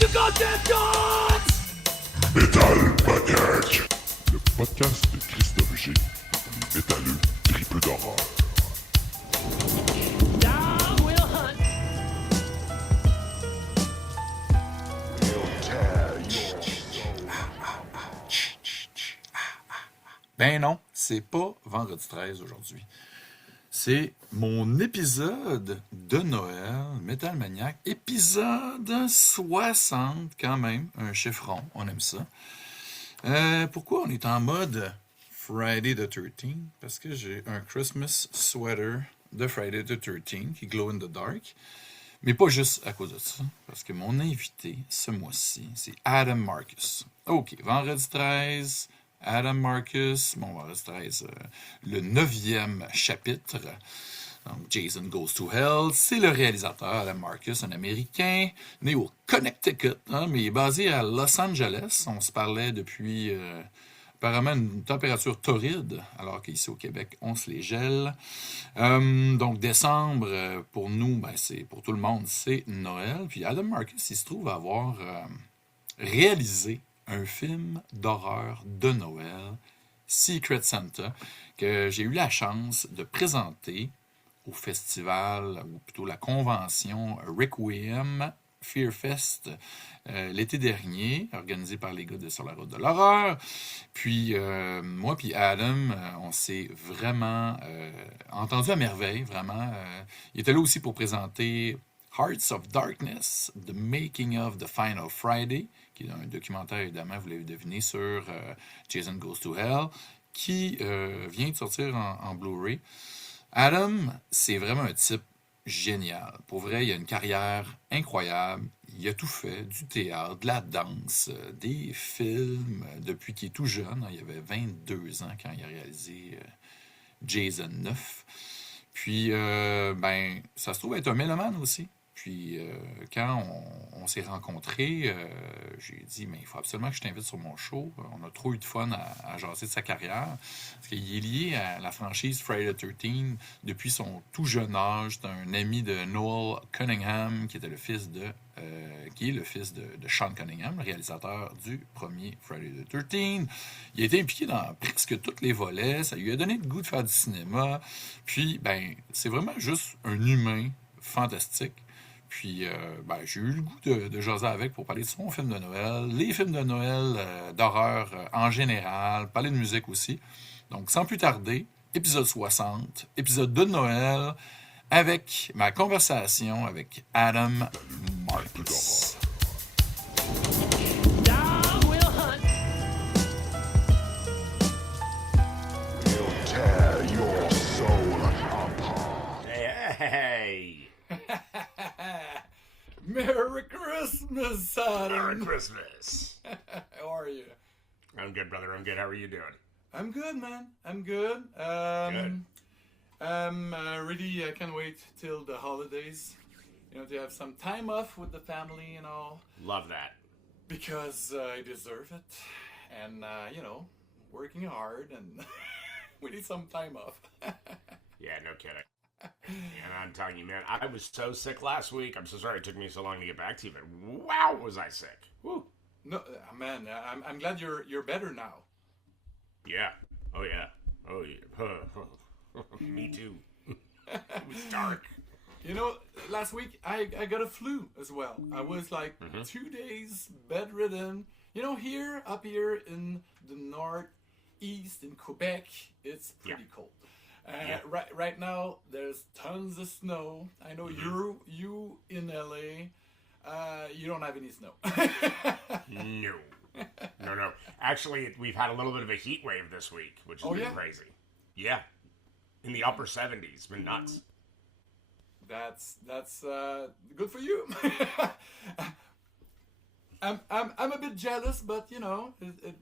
Métal Maniaques, le podcast de Kristof G, les métalleux triples d'horreur. Ben non, c'est pas vendredi 13 aujourd'hui. C'est mon épisode de Noël, Métal Maniaques, épisode 60 quand même, un chiffron, on aime ça. Pourquoi on est en mode Friday the 13th? Parce que j'ai un Christmas sweater de Friday the 13th qui glow in the dark. Mais pas juste à cause de ça, parce que mon invité ce mois-ci, c'est Adam Marcus. Ok, vendredi 13... Adam Marcus, vendredi 13, le 9e chapitre. Donc, Jason Goes to Hell. C'est le réalisateur, Adam Marcus, un Américain, né au Connecticut, mais il est basé à Los Angeles. On se parlait depuis apparemment une température torride, alors qu'ici au Québec, on se les gèle. Donc, décembre, pour nous, c'est pour tout le monde, c'est Noël. Puis Adam Marcus, il se trouve avoir réalisé un film d'horreur de Noël, Secret Santa, que j'ai eu la chance de présenter au festival, ou plutôt la convention Requiem Fear Fest l'été dernier, organisé par les gars de Sur la route de l'horreur. Puis moi puis Adam, on s'est vraiment entendu à merveille, vraiment. Il était là aussi pour présenter Hearts of Darkness, The Making of the Final Friday, qui est un documentaire, évidemment, vous l'avez deviné, sur Jason Goes to Hell, qui vient de sortir en Blu-ray. Adam, c'est vraiment un type génial. Pour vrai, il a une carrière incroyable. Il a tout fait, du théâtre, de la danse, des films, depuis qu'il est tout jeune. Il avait 22 ans quand il a réalisé Jason 9. Puis, ça se trouve être un mélomane aussi. Puis, quand on s'est rencontrés, j'ai dit, mais il faut absolument que je t'invite sur mon show. On a trop eu de fun à jaser de sa carrière. Parce qu'il est lié à la franchise Friday the 13th depuis son tout jeune âge. C'est un ami de Noel Cunningham, qui est le fils de Sean Cunningham, le réalisateur du premier Friday the 13th. Il a été impliqué dans presque tous les volets. Ça lui a donné le goût de faire du cinéma. Puis, c'est vraiment juste un humain fantastique. Puis, j'ai eu le goût de jaser avec pour parler de son film de Noël, les films de Noël, d'horreur en général, parler de musique aussi. Donc, sans plus tarder, épisode 60, épisode de Noël, avec ma conversation avec Adam Marcus. Hey! Merry Christmas, Adam! Merry Christmas! How are you? I'm good, brother. I'm good. How are you doing? I'm good, man. I'm good. Good. Really, I can't wait till the holidays. To have some time off with the family and all. Love that. Because I deserve it. And, working hard and we need some time off. Yeah, no kidding. And I'm telling you, man, I was so sick last week. I'm so sorry it took me so long to get back to you, but wow, was I sick. Woo. No, man, I'm glad you're better now. Yeah. Oh, yeah. Oh, yeah. Me too. It was dark. Last week I got a flu as well. I was like 2 days bedridden. Up here in the northeast in Quebec, it's pretty cold. Right now, there's tons of snow. I know you in LA, you don't have any snow. No. Actually, we've had a little bit of a heat wave this week, which has been crazy. Yeah. In the upper 70s. Been nuts. That's good for you. I'm a bit jealous, but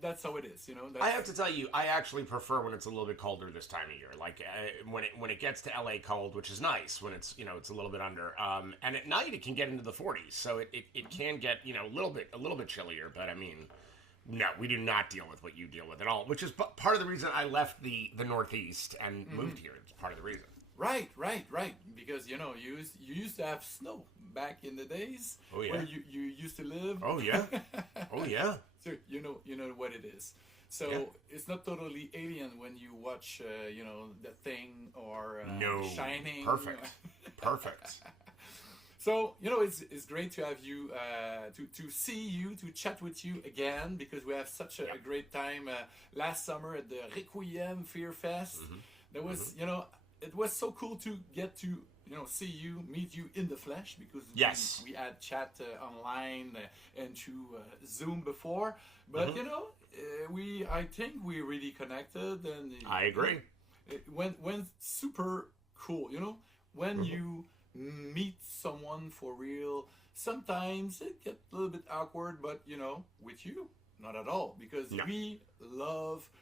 that's how it is. I have to tell you, I actually prefer when it's a little bit colder this time of year. Like when it gets to LA cold, which is nice when it's it's a little bit under. And at night it can get into the 40s, so it can get a little bit chillier. But I mean, no, we do not deal with what you deal with at all. Which is part of the reason I left the Northeast and moved here. It's part of the reason. Right. Because you used to have snow back in the days where you used to live. Oh yeah. Oh yeah. So you know what it is. So it's not totally alien when you watch The Thing or Shining. Perfect. So it's great to have you to see you, to chat with you again, because we have such a great time last summer at the Requiem Fear Fest. There was it was so cool to get to see you, meet you in the flesh, because we had chat online and through Zoom before, but I think we really connected, and I agree. It went super cool. When you meet someone for real, sometimes it gets a little bit awkward, but with you, not at all, because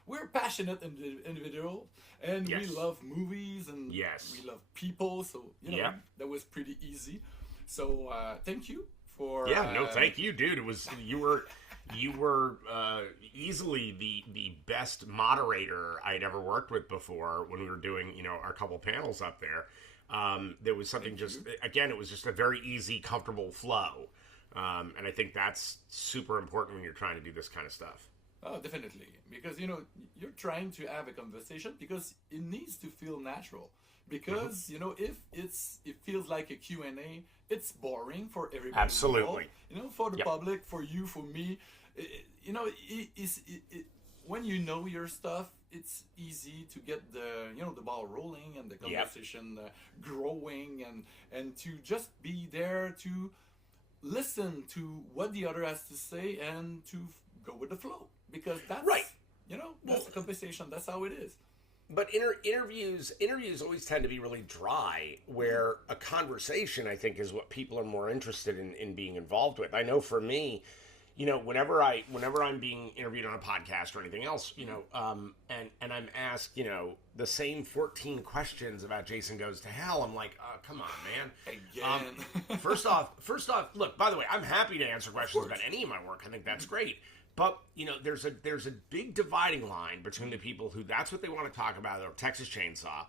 we're passionate individuals, and we love movies, and we love people, so that was pretty easy. So thank you for thank you, dude. It was you were easily the best moderator I'd ever worked with before when we were doing our couple panels up there. There was something it was just a very easy, comfortable flow. And I think that's super important when you're trying to do this kind of stuff. Oh, definitely. Because, you're trying to have a conversation because it needs to feel natural. Because, if it feels like a Q&A, it's boring for everybody. Absolutely. Involved. For the public, for you, for me. When you know your stuff, it's easy to get the ball rolling and the conversation growing, and to just be there to listen to what the other has to say and to go with the flow, because that's that's a conversation. That's how it is. But interviews always tend to be really dry, where a conversation, I think, is what people are more interested in being involved with. I know for me, whenever I'm being interviewed on a podcast or anything else, and I'm asked, the same 14 questions about Jason Goes to Hell, I'm like, come on, man. Again. First off, look, by the way, I'm happy to answer questions about any of my work. I think that's great. But, there's a big dividing line between the people who that's what they want to talk about, or Texas Chainsaw,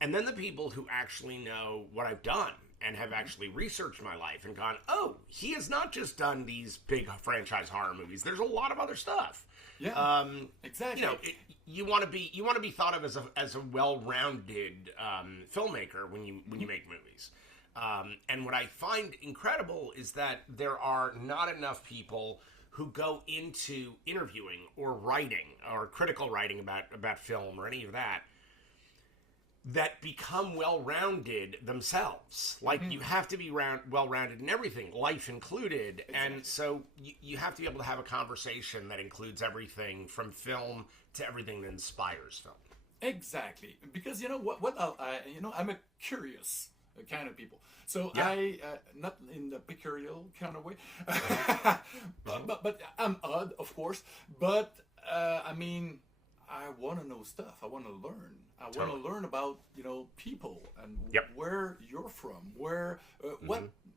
and then the people who actually know what I've done and have actually researched my life and gone, oh, he has not just done these big franchise horror movies. There's a lot of other stuff. Yeah, exactly. You want to be thought of as a well-rounded filmmaker when you make movies. And what I find incredible is that there are not enough people who go into interviewing or writing or critical writing about film or any of that become well-rounded themselves. Like, you have to be well-rounded in everything, life included. Exactly. And so you have to be able to have a conversation that includes everything from film to everything that inspires film. Exactly. Because I'm a curious kind of people. So I, not in the peculiar kind of way, but I'm odd, of course. But I want to know stuff. I want to learn. I want to learn about people and where you're from, where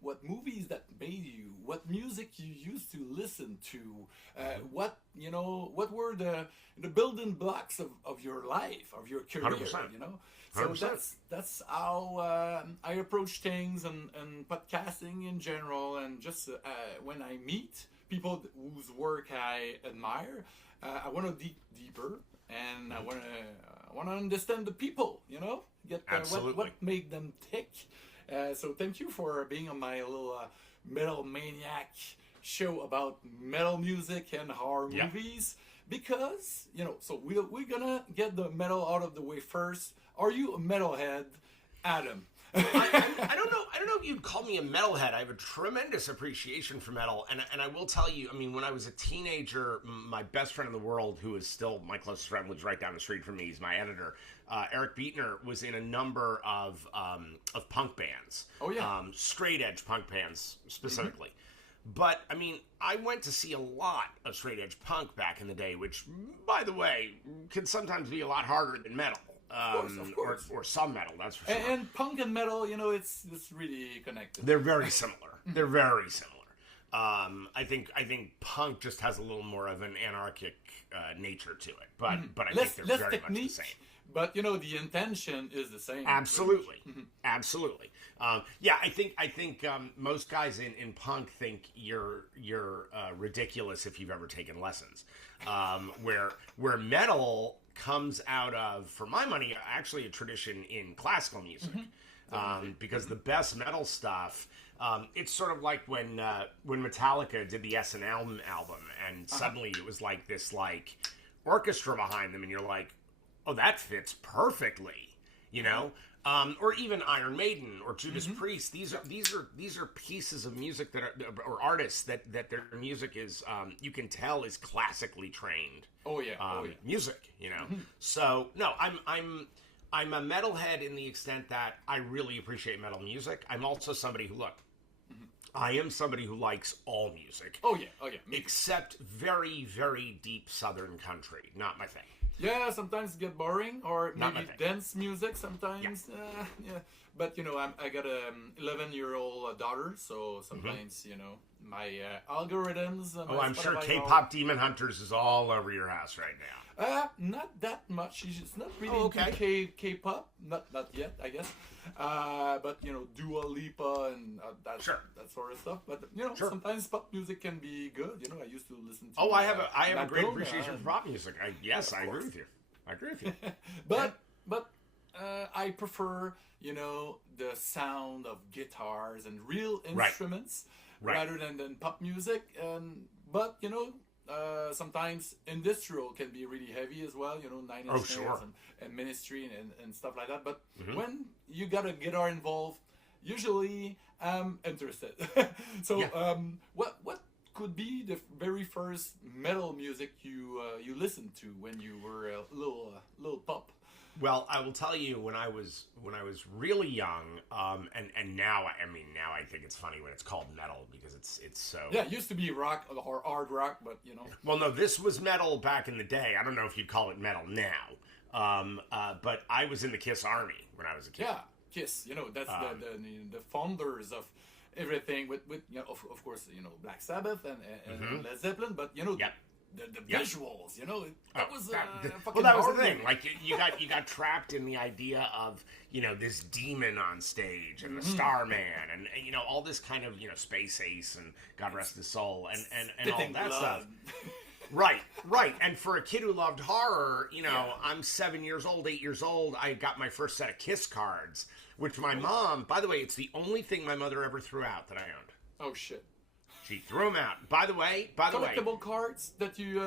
what movies that made you, what music you used to listen to, what were the building blocks of your life, of your career, 100%. So that's how I approach things, and podcasting in general, and just when I meet people whose work I admire, I want to dig deeper, and I want to understand the people, get what made them tick. So thank you for being on my little Metal Maniac show about metal music and horror movies, because so we're gonna get the metal out of the way first. Are you a metalhead, Adam? I don't know if you'd call me a metalhead. I have a tremendous appreciation for metal, and I will tell you, when I was a teenager, my best friend in the world, who is still my closest friend, lives right down the street from me. He's my editor. Eric Beatner was in a number of punk bands. Oh yeah, straight edge punk bands specifically. But I went to see a lot of straight edge punk back in the day, which, by the way, can sometimes be a lot harder than metal. Of course. Or some metal, that's for sure. And punk and metal, it's really connected. They're very similar. They're very similar. I think punk just has a little more of an anarchic nature to it, but I Less think they're very technique, much the same. but the intention is the same. Absolutely, absolutely. Yeah, I think most guys in punk think you're ridiculous if you've ever taken lessons. Where metal comes out of, for my money, actually a tradition in classical music, because the best metal stuff. It's sort of like when Metallica did the S&M album, and suddenly it was like this orchestra behind them, and you're like, oh, that fits perfectly, you know. Or even Iron Maiden or Judas Priest. These are pieces of music that are, or artists that their music is you can tell is classically trained. Music, you know. So no, I'm a metalhead in the extent that I really appreciate metal music. I'm also somebody who I am somebody who likes all music. Oh yeah. Except very, very deep Southern country. Not my thing. Yeah, sometimes it get boring, or maybe dance music sometimes. Yeah. But I got a 11-year-old daughter, so sometimes my algorithms. I'm sure K-pop Demon Hunters is all over your house right now. Not that much. It's not really into K-pop. Not yet, I guess. But Dua Lipa and that sort of stuff. But sometimes pop music can be good. I used to listen to. I have a great appreciation for pop music. I agree with you. But I prefer the sound of guitars and real instruments rather than pop music. But sometimes industrial can be really heavy as well. Nine Inch Nails and Ministry and stuff like that. But when you got a guitar involved, usually I'm interested. So what could be the very first metal music you listened to when you were a little pup? Well, I will tell you, when I was really young, and now I think it's funny when it's called metal, because it's so. Yeah, it used to be rock or hard rock, but Well, no, this was metal back in the day. I don't know if you'd call it metal now, but I was in the Kiss Army when I was a kid. Yeah, Kiss. That's the founders of everything with of course Black Sabbath and Led Zeppelin, but the visuals, that was fucking that was the thing. Like you got trapped in the idea of this demon on stage and the Starman and all this kind of Space Ace and God rest his soul and all that stuff. Right. And for a kid who loved horror, I'm 8 years old. I got my first set of Kiss cards, which my mom. By the way, it's the only thing my mother ever threw out that I owned. Oh shit. She threw them out. By the way, collectible cards that you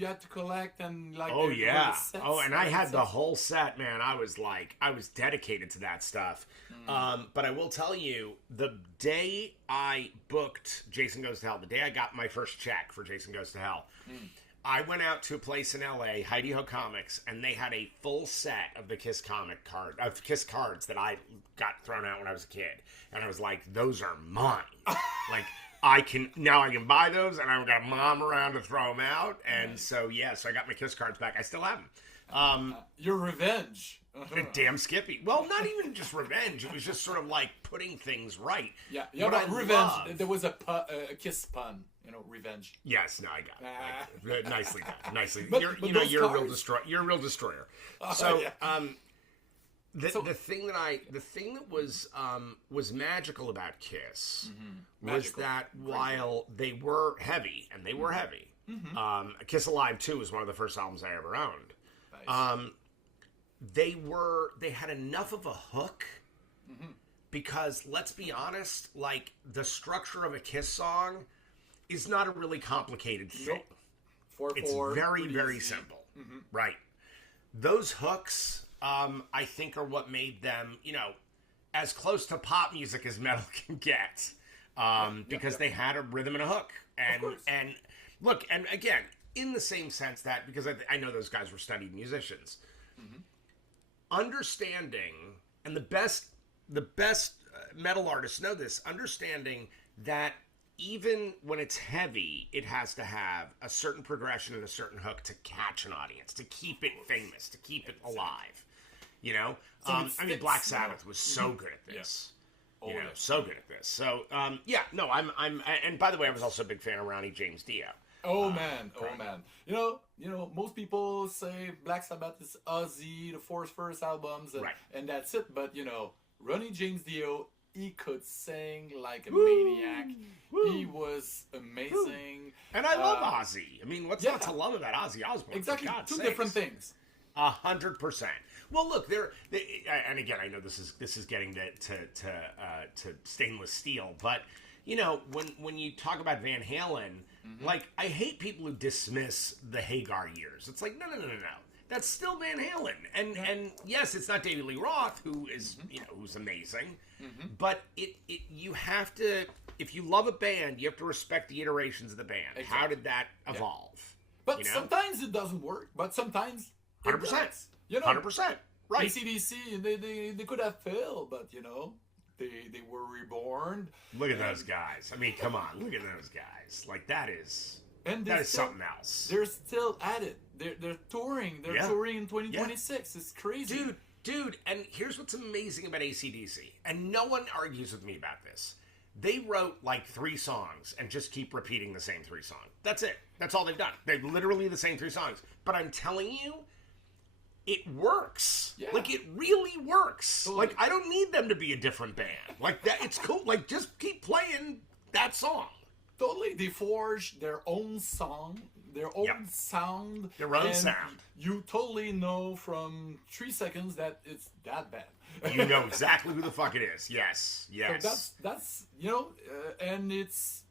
had to collect and like. Oh yeah. And I had the whole set, man. I was dedicated to that stuff. But I will tell you, the day I booked Jason Goes to Hell, the day I got my first check for Jason Goes to Hell, I went out to a place in LA, Heidi Ho Comics, and they had a full set of the Kiss Kiss cards that I got thrown out when I was a kid, and I was like, those are mine. Like. I can buy those, and I've got mom around to throw them out, and so I got my Kiss cards back. I still have them. Your revenge. Damn Skippy. Well, not even just revenge. It was just sort of like putting things right. Yeah, but revenge. There was a Kiss pun. Revenge. Yes, no, I got it. Nicely done. Nicely. You're a real destroyer. You're a real destroyer. So, The thing that was magical about Kiss was that while they were heavy, and they were heavy, Kiss Alive 2 was one of the first albums I ever owned. Nice. They had enough of a hook, because let's be honest, like the structure of a Kiss song is not a really complicated thing. It's very, very simple, right? Those hooks. I think are what made them, as close to pop music as metal can get, because they had a rhythm and a hook, and look, and again, in the same sense that, because I know those guys were studied musicians, understanding, and the best metal artists know this, understanding that even when it's heavy, it has to have a certain progression and a certain hook to catch an audience, to keep it famous, to keep it alive. Black Sabbath was so good at this. So good at this. So, and by the way, I was also a big fan of Ronnie James Dio. Oh man. You know, most people say Black Sabbath is Ozzy, the four first albums, and that's it. But you know, Ronnie James Dio, he could sing like a maniac. He was amazing. And I love Ozzy. I mean, what's not to love about Ozzy Osbourne? Exactly, two different things. 100%. Well, look, and again, I know this is getting to stainless steel, but you know, when you talk about Van Halen, like I hate people who dismiss the Hagar years. It's like no. That's still Van Halen, and yes, it's not David Lee Roth, who is who's amazing, but you have to, if you love a band, you have to respect the iterations of the band. Exactly. How did that evolve? But sometimes it doesn't work. But sometimes 100%. 100%. Right. AC/DC, they could have failed, but they were reborn. Look at those guys. I mean, come on, look at those guys. Like that is something else. They're still at it. They're touring. They're touring in 2026. Yeah. It's crazy. Dude, and here's what's amazing about AC/DC, and no one argues with me about this. They wrote like 3 songs and just keep repeating the same 3 songs. That's it. That's all they've done. They're literally the same 3 songs. But I'm telling you, it works. Yeah. Like, it really works. Totally. Like, I don't need them to be a different band. Like, that, it's cool. Like, just keep playing that song. Totally. They forged their own song, their own sound. Their own sound. You totally know from 3 seconds that it's that band. You know exactly who the fuck it is. Yes. So that's and it's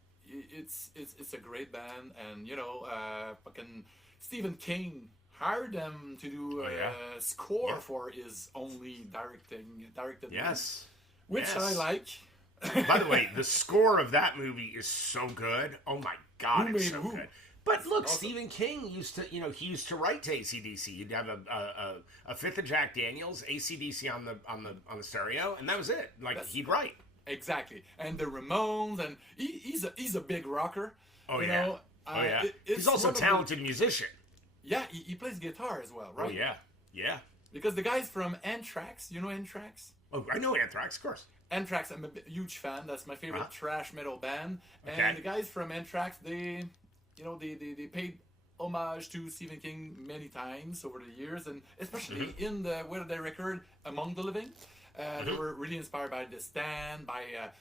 a great band, and fucking Stephen King hired them to do a score for his only directed movie, which I like. By the way, the score of that movie is so good. Oh my god, it's so good. But look, awesome. Stephen King used to write to AC/DC. You'd have a fifth of Jack Daniels, AC/DC on the stereo, and that was it. Like he'd write. Exactly. And the Ramones, and he's a big rocker. Oh yeah. He's also a talented musician. Yeah, he plays guitar as well, right? Oh yeah. Because the guys from Anthrax, you know Anthrax? Oh, I know Anthrax, of course. Anthrax, I'm a huge fan. That's my favorite thrash metal band. Okay. And the guys from Anthrax, they paid homage to Stephen King many times over the years, and especially in the What They record, Among the Living. They were really inspired by The Stand, by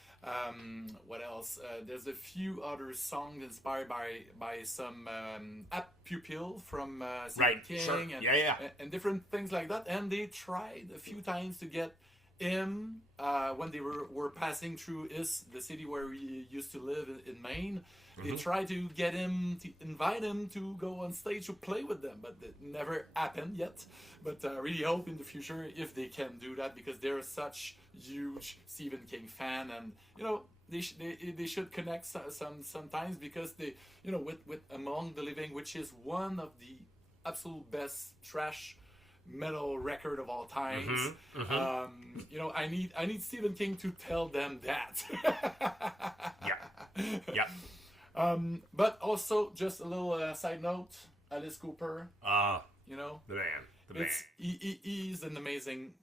what else? There's a few other songs inspired by some App Pupil from Stephen King, and different things like that. And they tried a few times to get him when they were passing through the city where he used to live in Maine. They tried to get him, to invite him to go on stage to play with them, but it never happened yet. But I really hope in the future if they can do that, because they're such huge Stephen King fan, and they should connect sometimes, because they with Among the Living, which is one of the absolute best thrash metal record of all times. I need Stephen King to tell them that. Yeah. But also, just a little side note, Alice Cooper. The man. He's an amazing,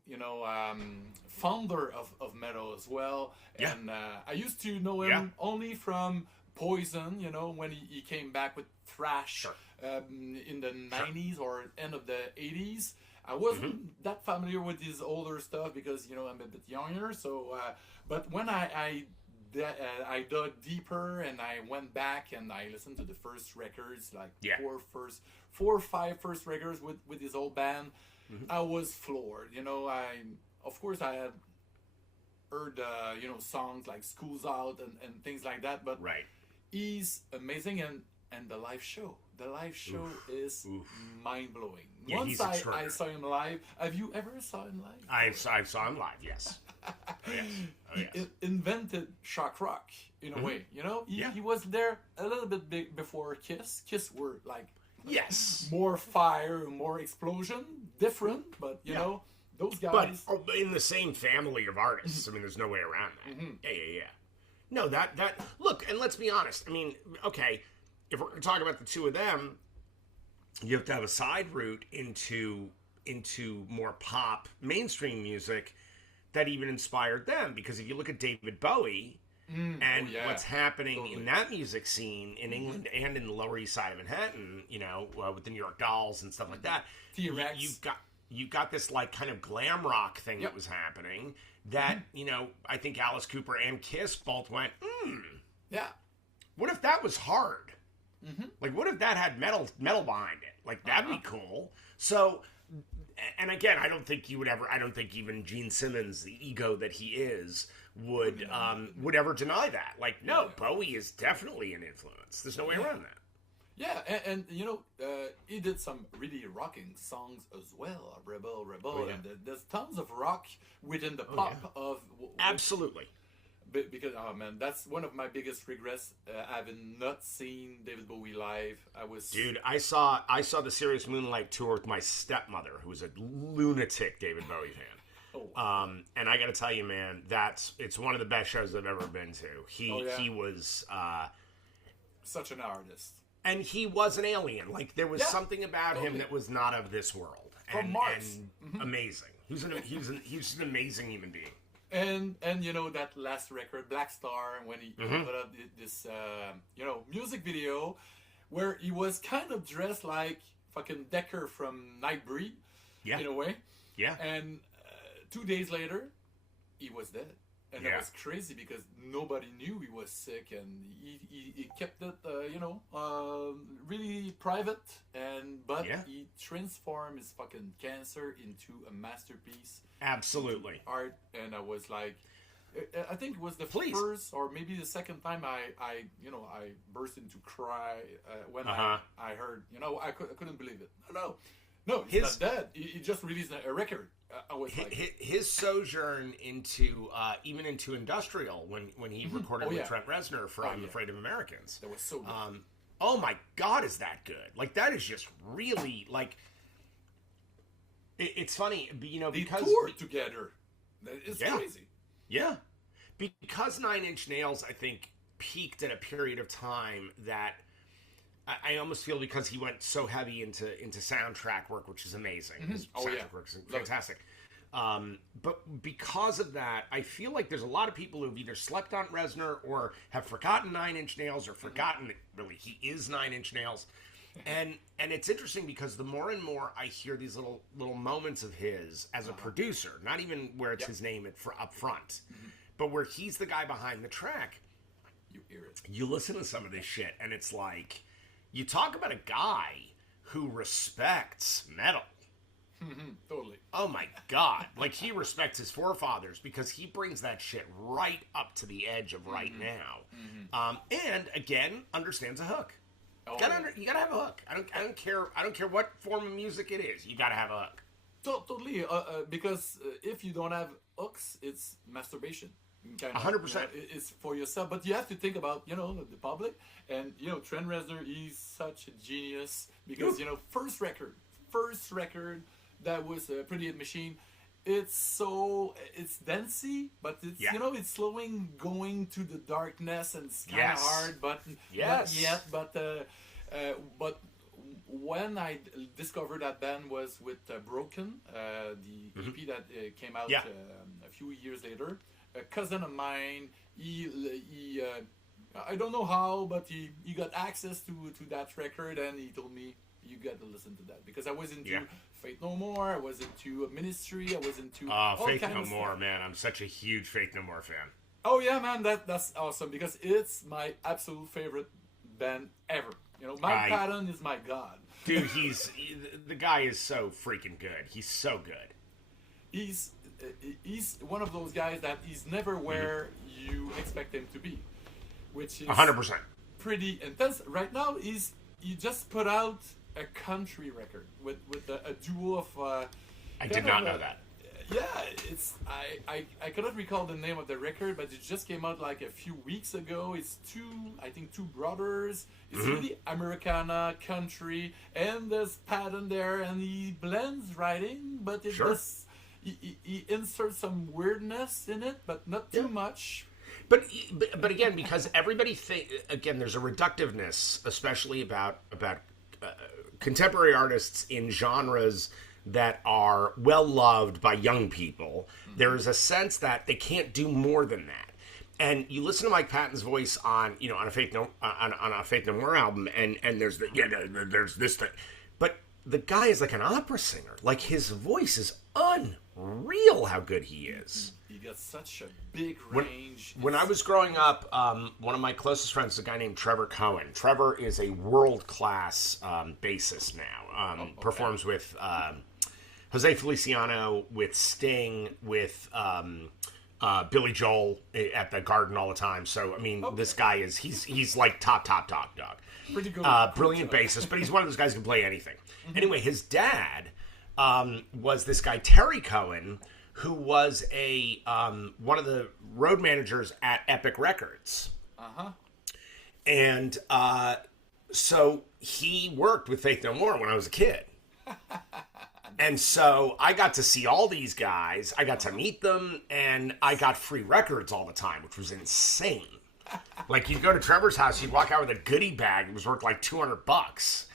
founder of metal as well. Yeah. And I used to know him only from Poison, when he came back with thrash in the 90s or end of the 80s. I wasn't that familiar with his older stuff because, I'm a bit younger. So, but when I dug deeper and I went back and I listened to the first records, like 4 or 5 first records with his old band, I was floored. I had heard songs like School's Out and things like that, but he's amazing, and the live show is mind-blowing. Yeah, Once I saw him live. Have you ever saw him live? I saw him live, yes. He invented shock rock in a way, He was there a little bit before Kiss. Kiss were like more fire, more explosion, different, but those guys. But in the same family of artists. I mean, there's no way around that. Yeah. No, that look, and let's be honest. I mean, okay, if we're going to talk about the two of them, you have to have a side route into more pop mainstream music. that even inspired them. Because if you look at David Bowie and what's happening in that music scene in England and in the Lower East Side of Manhattan, you know, with the New York Dolls and stuff like that, you've got this like kind of glam rock thing that was happening that, you know, I think Alice Cooper and Kiss both went, what if that was hard? Like, what if that had metal behind it? Like, that'd be cool. So, and again, I don't think even Gene Simmons, the ego that he is, would ever deny that. Like, no, Bowie is definitely an influence. There's no way around that. Yeah, and you know, he did some really rocking songs as well. Rebel, and there's tons of rock within the pop of... Absolutely. Because, oh man, that's one of my biggest regrets, having not seen David Bowie live. Dude, I saw the Serious Moonlight tour with my stepmother, who was a lunatic David Bowie fan. And I gotta tell you, man, it's one of the best shows I've ever been to. He was... such an artist. And he was an alien. Like, there was something about him that was not of this world. From Mars. And amazing. He was just an amazing human being. And you know, that last record, Black Star, when he put up this you know, music video where he was kind of dressed like fucking Decker from Nightbreed, in a way. Yeah. And 2 days later, he was dead. And it was crazy because nobody knew he was sick, and he kept it, you know, really private. But he transformed his fucking cancer into a masterpiece. Absolutely. Art, and I was like, I think it was the first or maybe the second time I burst into cry when I heard, you know, I couldn't believe it. No, he's not dead. He just released a record. I was like, his sojourn into even into industrial when he recorded with Trent Reznor for I'm Afraid of Americans. That was so good. Oh my God, is that good? Like, that is just really like. It's funny, you know, because they toured together. It's crazy. Yeah, because Nine Inch Nails, I think, peaked at a period of time that. I almost feel, because he went so heavy into soundtrack work, which is amazing. His soundtrack work is fantastic. But because of that, I feel like there's a lot of people who've either slept on Reznor or have forgotten Nine Inch Nails or forgotten that really he is Nine Inch Nails. And it's interesting because the more and more I hear these little moments of his as a producer, not even where it's his name up front, but where he's the guy behind the track, you hear it. You listen to some of this shit, and it's like... You talk about a guy who respects metal. Totally. Oh my God. Like, he respects his forefathers because he brings that shit right up to the edge of right now. And again, understands a hook. You gotta have a hook. I don't care what form of music it is. You gotta have a hook. Totally. Because if you don't have hooks, it's masturbation. 100%. It's for yourself, but you have to think about, you know, the public. And, you know, Trent Reznor, he's such a genius because, you know, first record that was a Pretty Hit Machine. It's dancey, but it's you know, it's slowing, going to the darkness, and it's kind of hard, but not yet. But when I discovered that band was with Broken, the EP that came out a few years later. A cousin of mine, he I don't know how, but he got access to that record, and he told me, you got to listen to that, because I was into Faith No More, I was into Ministry, I was into all Faith kind No of More, stuff. man. I'm such a huge Faith No More fan. Oh yeah, man, that's awesome, because it's my absolute favorite band ever. You know, Mike Patton is my god. Dude, the guy is so freaking good. He's so good. He's one of those guys that he's never where you expect him to be, which is 100% pretty intense. Right now, he just put out a country record with a duo of. I did not know that. Yeah, it's I cannot recall the name of the record, but it just came out like a few weeks ago. It's two brothers. It's really Americana country, and there's Patton there, and he blends writing, but it just. He inserts some weirdness in it, but not too much. But again, because everybody there's a reductiveness, especially about contemporary artists in genres that are well loved by young people, there is a sense that they can't do more than that. And you listen to Mike Patton's voice on on a Faith No More album, and there's there's this thing, but the guy is like an opera singer. Like, his voice is unreal. How good he is. He got such a big range. When I was growing up, one of my closest friends is a guy named Trevor Cohen. Trevor is a world-class bassist now. Performs with Jose Feliciano, with Sting, with Billy Joel at the Garden all the time. So, I mean, this guy is, he's like top dog. Pretty good. Brilliant bassist, but he's one of those guys who can play anything. Anyway, his dad was this guy, Terry Cohen, who was a one of the road managers at Epic Records. And so he worked with Faith No More when I was a kid. And so I got to see all these guys. I got to meet them, and I got free records all the time, which was insane. Like, you'd go to Trevor's house, you'd walk out with a goodie bag. It was worth like $200, nice.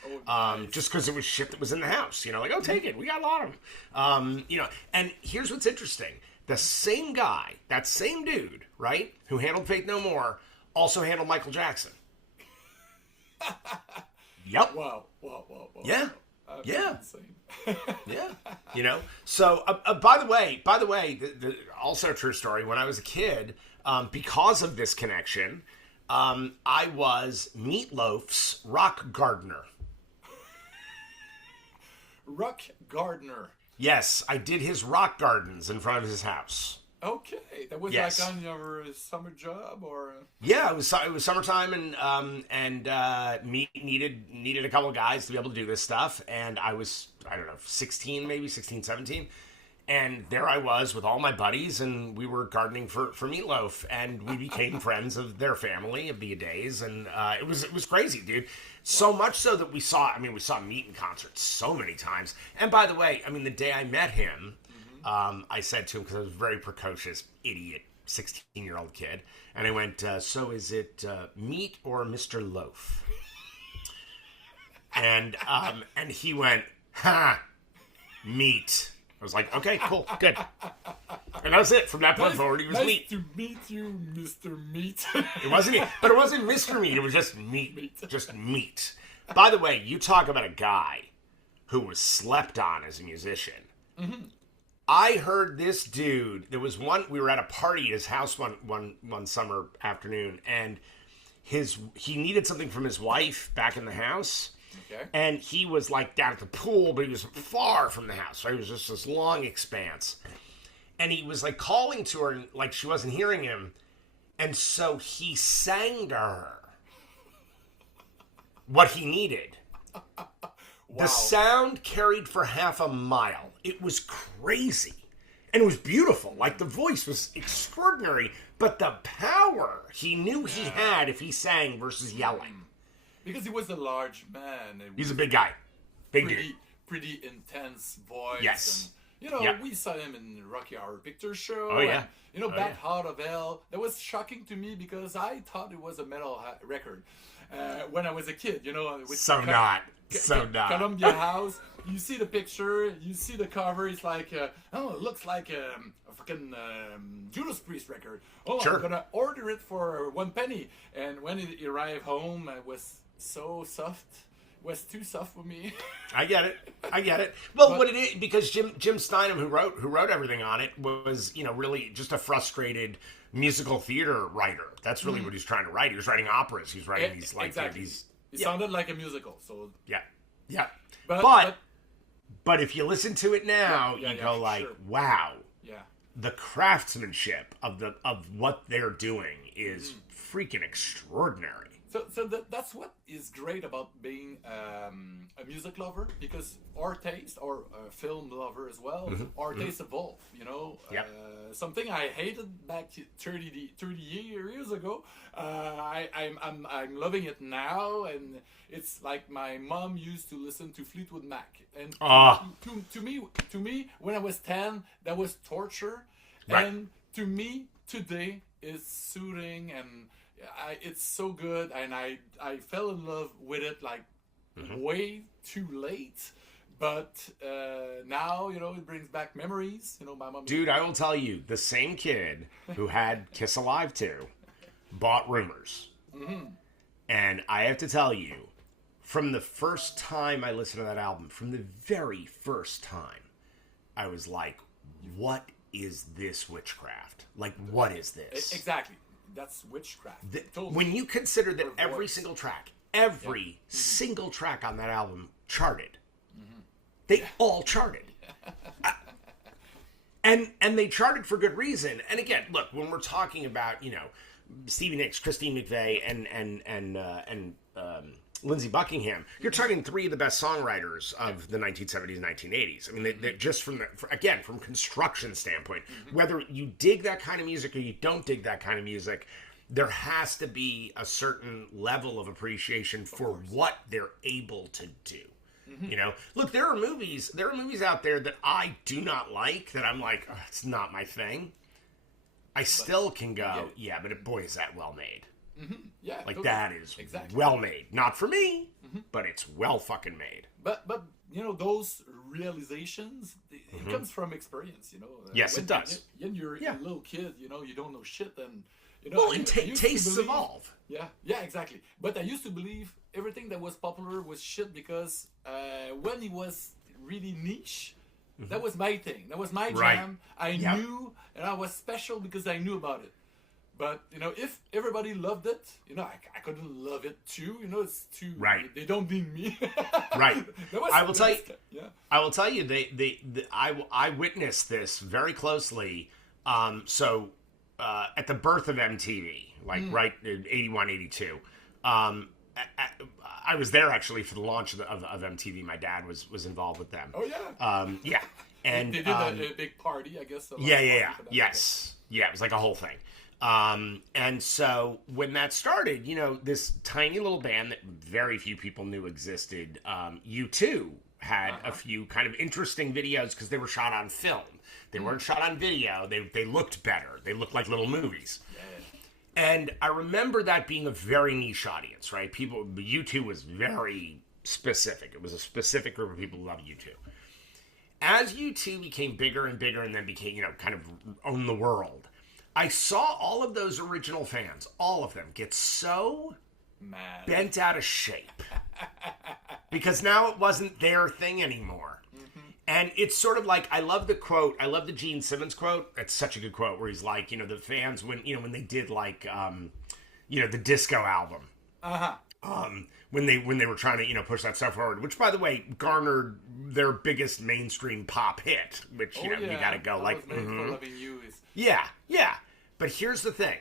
Just because it was shit that was in the house. Like, oh, take it. We got a lot of them. And here's what's interesting: the same guy, that same dude, right, who handled Faith No More, also handled Michael Jackson. Yep. Wow. Yeah. Yeah. Yeah. So, by the way, also a true story. When I was a kid, because of this connection, I was Meatloaf's rock gardener. Rock gardener. Yes, I did his rock gardens in front of his house. Okay, that was Yes. like on your summer job, or Yeah, it was summertime, and Meat needed a couple of guys to be able to do this stuff, and I was, I don't know, 16, 17, and there I was with all my buddies, and we were gardening for Meatloaf, and we became friends of their family of the Adays, and it was crazy, dude. So much so that we saw Meat in concert so many times. And by the way, I mean, the day I met him, I said to him, because I was a very precocious idiot 16-year-old kid, and I went, so is it Meat or Mr. Loaf? And he went, ha, Meat. I was like, okay, cool, good. And that was it. From that point forward, he was nice Meat. to meet you, Mr. Meat. It wasn't, but it wasn't Mr. Meat. It was just Meat. Just Meat. By the way, you talk about a guy who was slept on as a musician. I heard this dude. There was we were at a party at his house one summer afternoon, and he needed something from his wife back in the house. Okay. And he was like down at the pool, but he was far from the house. Right? It was just this long expanse. And he was like calling to her, and like she wasn't hearing him. And so he sang to her what he needed. Wow. The sound carried for half a mile. It was crazy. And it was beautiful. Like, the voice was extraordinary. But the power he knew he had if he sang versus yelling. Because he was a large man. He's a big guy. Big dude. Pretty intense voice. Yes. And, we saw him in Rocky Horror Picture Show. Oh, yeah. And, Bat Out of Hell. That was shocking to me because I thought it was a metal record when I was a kid. So not. Columbia House. You see the picture. You see the cover. It's like, it looks like a freaking Judas Priest record. Oh, sure. I'm going to order it for 1 penny. And when it arrived home, it was so soft. It was too soft for me. I get it. Well, what it is, because Jim Steinman, who wrote everything on it, was really just a frustrated musical theater writer. That's really what he was trying to write. He was writing operas. He was writing these like exactly. these. It sounded like a musical. So yeah. But if you listen to it now, you go like, wow. Yeah. The craftsmanship of what they're doing is freaking extraordinary. So that's what is great about being a music lover, because our taste, or a film lover as well, our taste evolve. Something I hated back 30 years ago, I'm loving it now, and it's like my mom used to listen to Fleetwood Mac, and to me when I was 10, that was torture, and to me today is soothing, and it's so good, and I fell in love with it like way too late, But now, it brings back memories. My mom. Dude, I will tell you, the same kid who had Kiss Alive 2 bought Rumors. Mm-hmm. And I have to tell you, from the first time I listened to that album, from the very first time, I was like, what is this witchcraft? Like, what is this? Exactly. That's witchcraft. Totally. When you consider that every single track on that album charted. Mm-hmm. They all charted. And they charted for good reason. And again, look, when we're talking about, Stevie Nicks, Christine McVie, and Lindsey Buckingham, you're talking three of the best songwriters of the 1970s and 1980s. I mean, they're just from construction standpoint, whether you dig that kind of music or you don't dig that kind of music, there has to be a certain level of appreciation for what they're able to do. Mm-hmm. Look, there are movies out there that I do not like, that I'm like, oh, it's not my thing. I still can go, but boy, is that well made. Mm-hmm. Yeah, like totally. That is well made. Not for me, but it's well fucking made. But those realizations, it comes from experience. Yes, it does. When you're a little kid, you don't know shit, and and tastes evolve. Yeah, exactly. But I used to believe everything that was popular was shit because when it was really niche. Mm-hmm. That was my thing. That was my jam. I knew, and I was special because I knew about it. But, if everybody loved it, I couldn't love it too. It's too... Right. They don't need me. Right. I will tell you... Yeah. I will tell you, I witnessed this very closely. So, at the birth of MTV, right in 81, 82, I was there actually for the launch of MTV. My dad was involved with them. Oh yeah. Yeah. And they did a big party, I guess. Yes. Yeah, it was like a whole thing. And so when that started, this tiny little band that very few people knew existed, U2 had a few kind of interesting videos because they were shot on film. They weren't shot on video. They looked better. They looked like little movies. Yeah. And I remember that being a very niche audience, right? U2 was very specific. It was a specific group of people who loved U2. As U2 became bigger and bigger and then became, kind of owned the world, I saw all of those original fans, all of them, get so bent out of shape. Because now it wasn't their thing anymore. Mm-hmm. And it's sort of like, I love the Gene Simmons quote. That's such a good quote where he's like, the fans, when they did the disco album. Uh-huh. When they were trying to, push that stuff forward, which by the way, garnered their biggest mainstream pop hit, which, you gotta go For Loving You is... Yeah. But here's the thing.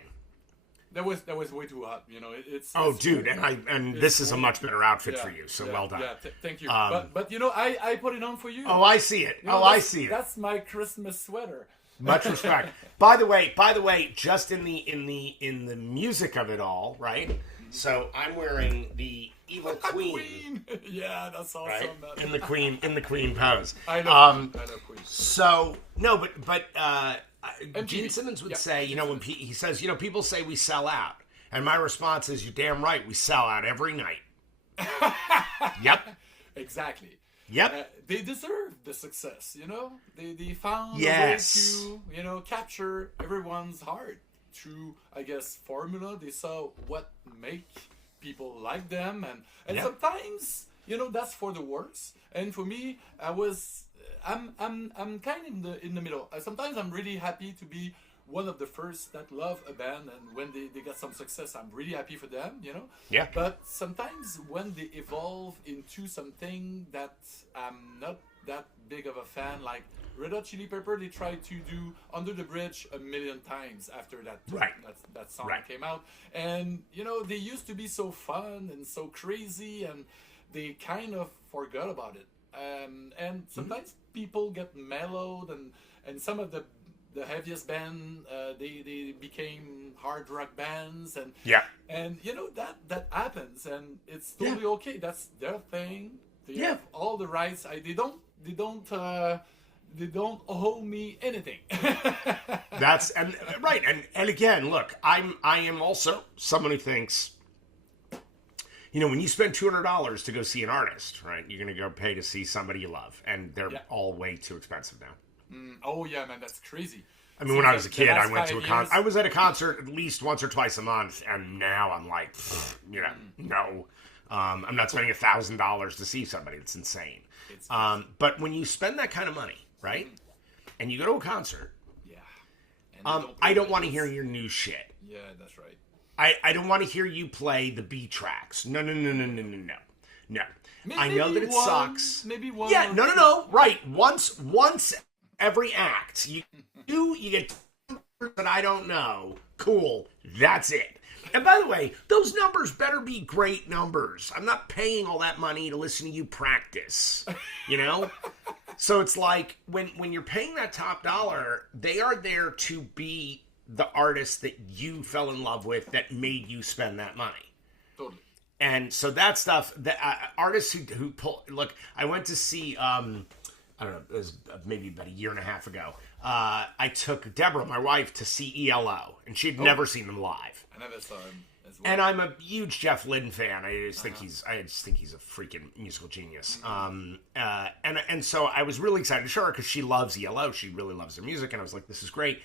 That was way too hot. It's dude, and this is a much better outfit for you. So well done. Yeah, thank you. But I put it on for you. Oh, I see it. I see it. That's my Christmas sweater. Much respect. By the way, just in the music of it all, right? So I'm wearing the Evil Queen. Yeah, that's awesome. Right? In the Queen pose. I know Queen. So no, but Gene Simmons would say, when he says, people say we sell out, and my response is, you're damn right, we sell out every night. Yep. Exactly. Yep. They deserve the success, They found a way to, capture everyone's heart through, I guess, formula. They saw what make people like them, and sometimes, that's for the worse. And for me, I'm kind of in the middle. Sometimes I'm really happy to be one of the first that love a band, and when they get some success, I'm really happy for them, Yeah. But sometimes when they evolve into something that I'm not that big of a fan, like Red Hot Chili Pepper, they tried to do Under the Bridge a million times after that song came out, and they used to be so fun and so crazy, and they kind of forgot about it. And sometimes people get mellowed, and some of the heaviest band they became hard rock bands, and that happens, and it's totally okay. That's their thing. They have all the rights. They don't owe me anything. That's and again, look, I am also someone who thinks, when you spend $200 to go see an artist, right? You're going to go pay to see somebody you love, and they're all way too expensive now. Oh yeah, man, that's crazy. I mean, when I was a kid, I went to I was at a concert at least once or twice a month, and now I'm like, no. I'm not spending $1,000 to see somebody. It's insane. But when you spend that kind of money, right, and you go to a concert, I don't want to hear your new shit. Yeah, that's right. I don't want to hear you play the B tracks. No. Maybe I know that it sucks. Maybe one. Yeah, no. Right. Once every act, you get that I don't know. Cool. That's it. And by the way, those numbers better be great numbers. I'm not paying all that money to listen to you practice. So it's like when you're paying that top dollar, they are there to be the artist that you fell in love with that made you spend that money. Totally. And so that stuff, that artists who pull, look, I went to see, I don't know, it was maybe about a year and a half ago. I took Deborah, my wife, to see ELO, and she'd never seen them live. I never saw him as well. And I'm a huge Jeff Lynne fan. I just think he's a freaking musical genius. And so I was really excited to show her because she loves ELO. She really loves their music, and I was like, this is great.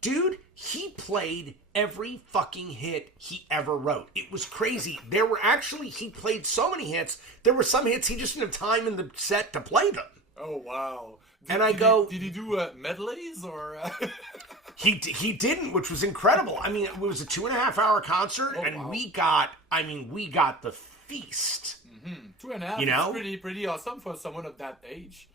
Dude, he played every fucking hit he ever wrote. It was crazy. He played so many hits. There were some hits he just didn't have time in the set to play them. Oh, wow. Did he do medleys or? He didn't, which was incredible. I mean, it was a 2.5-hour concert, we got the feast. 2.5 is pretty awesome for someone of that age,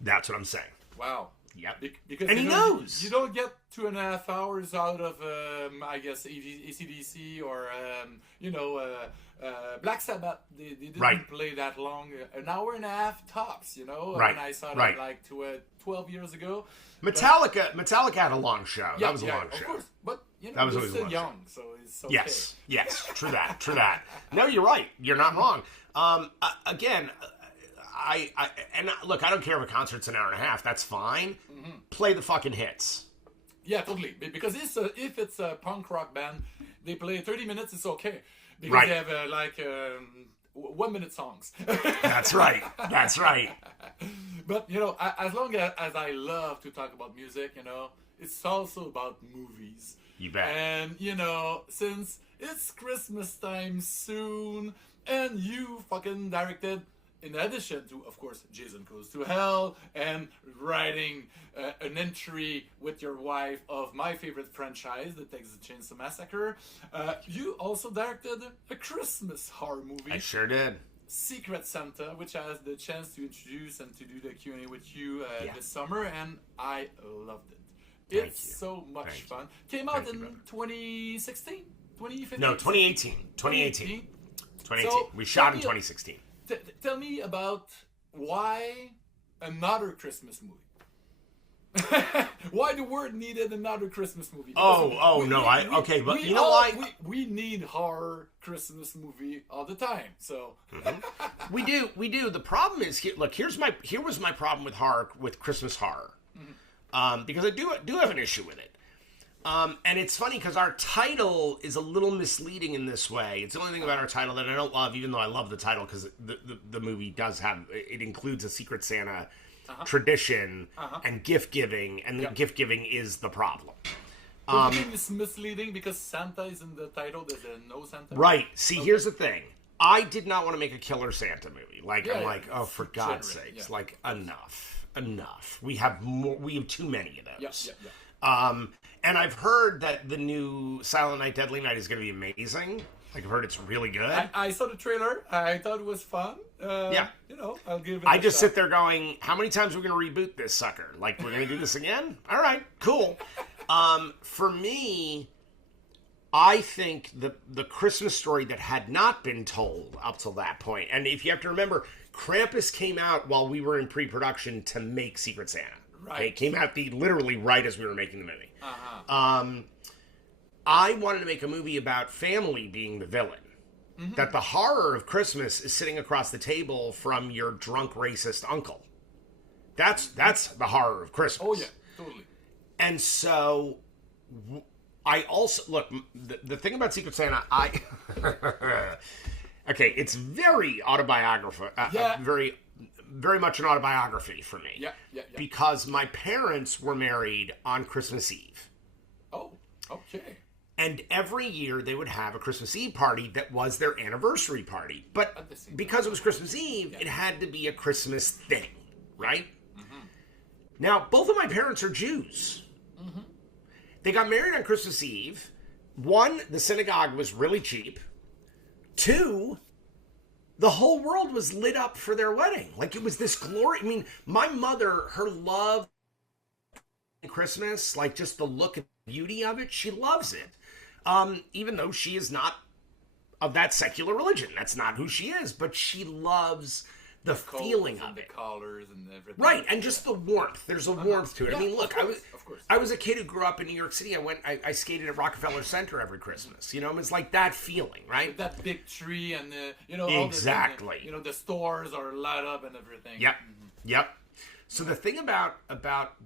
That's what I'm saying. Wow. Yep. Because and he knows. You don't get 2.5 hours out of, I guess, AC/DC or, Black Sabbath. They didn't play that long. An hour and a half tops, Right. And I saw that like 12 years ago. Metallica had a long show. That was a long show. Of course. But, that was he's still young, so it's okay. Yes. True that. No, you're right. You're not wrong. Again... Look, I don't care if a concert's an hour and a half. That's fine. Play the fucking hits. Yeah, totally. Because if it's a punk rock band, they play 30 minutes, it's okay. Because they have 1 minute songs. That's right. But, as long as I love to talk about music, it's also about movies. You bet. And, since it's Christmas time soon, and you fucking directed... In addition to, of course, Jason Goes to Hell and writing an entry with your wife of my favorite franchise, The Texas Chainsaw Massacre, you also directed a Christmas horror movie. I sure did. Secret Santa, which I had the chance to introduce and to do the Q&A with you this summer, and I loved it. It's so much fun. Came out in 2016? 2015? No, 2018. 2018. So, we shot in 2016. Tell me about why another Christmas movie. Why the word needed another Christmas movie? But you know why? We need horror Christmas movie all the time. So we do. The problem is here was my problem with horror, with Christmas horror, because I do have an issue with it. And it's funny because our title is a little misleading in this way. It's the only thing about our title that I don't love, even though I love the title, because the movie it includes a Secret Santa tradition and gift giving, and the gift giving is the problem. But you think it's misleading because Santa is in the title? There's no Santa? Right. See, here's the thing. I did not want to make a killer Santa movie. For God's sakes, enough. We have too many of those. And I've heard that the new Silent Night, Deadly Night is going to be amazing. I've heard it's really good. I saw the trailer. I thought it was fun. I'll give it I just sit there going, how many times are we going to reboot this sucker? We're going to do this again? All right, cool. For me, I think the Christmas story that had not been told up till that point, and if you have to remember, Krampus came out while we were in pre-production to make Secret Santa. Right. It came out literally right as we were making the movie. I wanted to make a movie about family being the villain. That the horror of Christmas is sitting across the table from your drunk racist uncle. That's the horror of Christmas. Oh yeah, totally. And so I also look, the thing about Secret Santa, Okay, it's very autobiographical. Very much an autobiography for me. Yeah. Because my parents were married on Christmas Eve. Oh, okay. And every year they would have a Christmas Eve party that was their anniversary party. But because it was Christmas Eve, it had to be a Christmas thing, right? Mm-hmm. Now, both of my parents are Jews. Mm-hmm. They got married on Christmas Eve. One, the synagogue was really cheap. Two, the whole world was lit up for their wedding. Like, it was this glory. I mean, my mother, her love Christmas, like just the look and beauty of it, she loves it. Even though she is not of that secular religion. That's not who she is, but she loves the feeling of it. The colors and everything. Right, and just the warmth. There's a warmth to it. I mean, look, of course. I was a kid who grew up in New York City. I skated at Rockefeller Center every Christmas. You know, it's like that feeling, right? That big tree and exactly. All the stores are lit up and everything. Yep, yep. So the thing about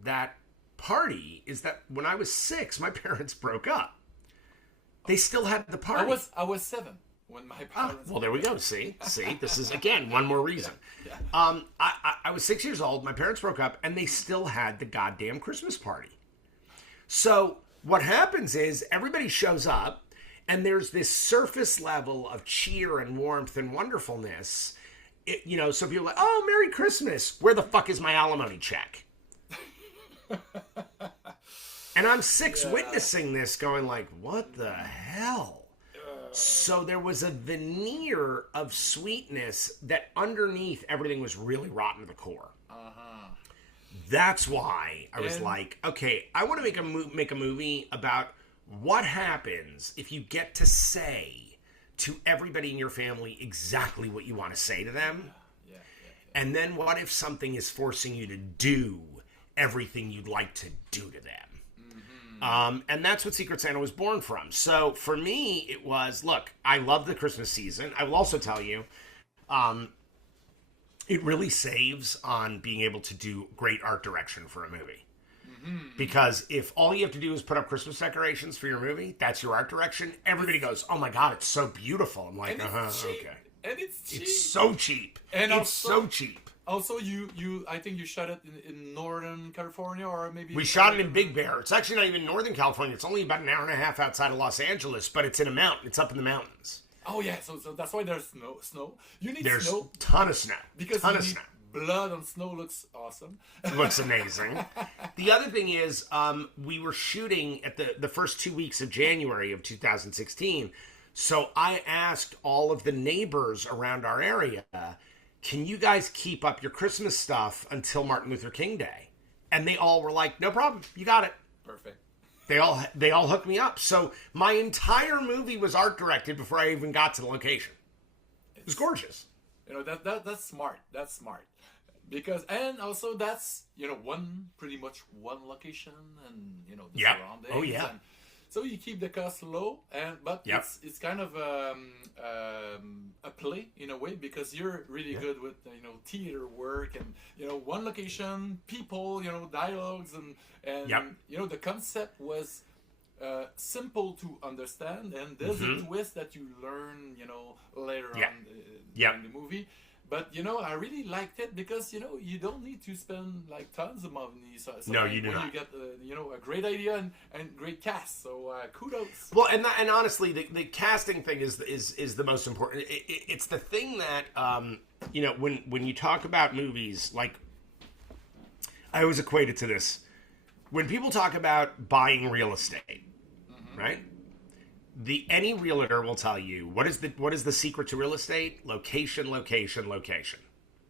that party is that when I was 6, my parents broke up. They still had the party. I was 7 when my parents. Well, there we go. See, this is again one more reason. Yeah. I was 6 years old. My parents broke up, and they still had the goddamn Christmas party. So what happens is everybody shows up, and there's this surface level of cheer and warmth and wonderfulness. So people are like, "Oh, Merry Christmas! Where the fuck is my alimony check?" And I'm 6 witnessing this going like, what the hell? So there was a veneer of sweetness that underneath everything was really rotten to the core. Uh-huh. That's why I was like, okay, I want to make a movie about what happens if you get to say to everybody in your family exactly what you want to say to them. Yeah. And then what if something is forcing you to do everything you'd like to do to them? And that's what Secret Santa was born from. So for me, it was, look, I love the Christmas season. I will also tell you, it really saves on being able to do great art direction for a movie. Mm-hmm. Because if all you have to do is put up Christmas decorations for your movie, that's your art direction, everybody goes, oh my God, it's so beautiful. I'm like, okay. And it's cheap. It's so cheap. And it's so cheap. Also, I think you shot it in Northern California, or maybe... We shot it in Big Bear. It's actually not even Northern California. It's only about an hour and a half outside of Los Angeles, but it's in a mountain. It's up in the mountains. Oh, yeah, so that's why there's snow. You need there's snow. There's a ton of snow. Because blood on snow looks awesome. It looks amazing. The other thing is, we were shooting at the first 2 weeks of January of 2016, so I asked all of the neighbors around our area, can you guys keep up your Christmas stuff until Martin Luther King Day? And they all were like, no problem, you got it. Perfect. They all hooked me up. So my entire movie was art directed before I even got to the location. It was gorgeous. That's smart. That's smart. Because, and also that's, pretty much one location and, the surroundings. Oh, yeah. And so you keep the cost low, but it's kind of a play in a way, because you're really good with theater work and one location, people, dialogues and the concept was simple to understand, and there's a twist that you learn later on in the movie. But, I really liked it because, you don't need to spend, tons of money. So no, you do not. You get, a great idea and great cast. So, kudos. Well, and honestly, the casting thing is the most important. It's the thing that, when you talk about movies, I always equate it to this. When people talk about buying real estate, right? Any realtor will tell you what is the secret to real estate? Location, location, location.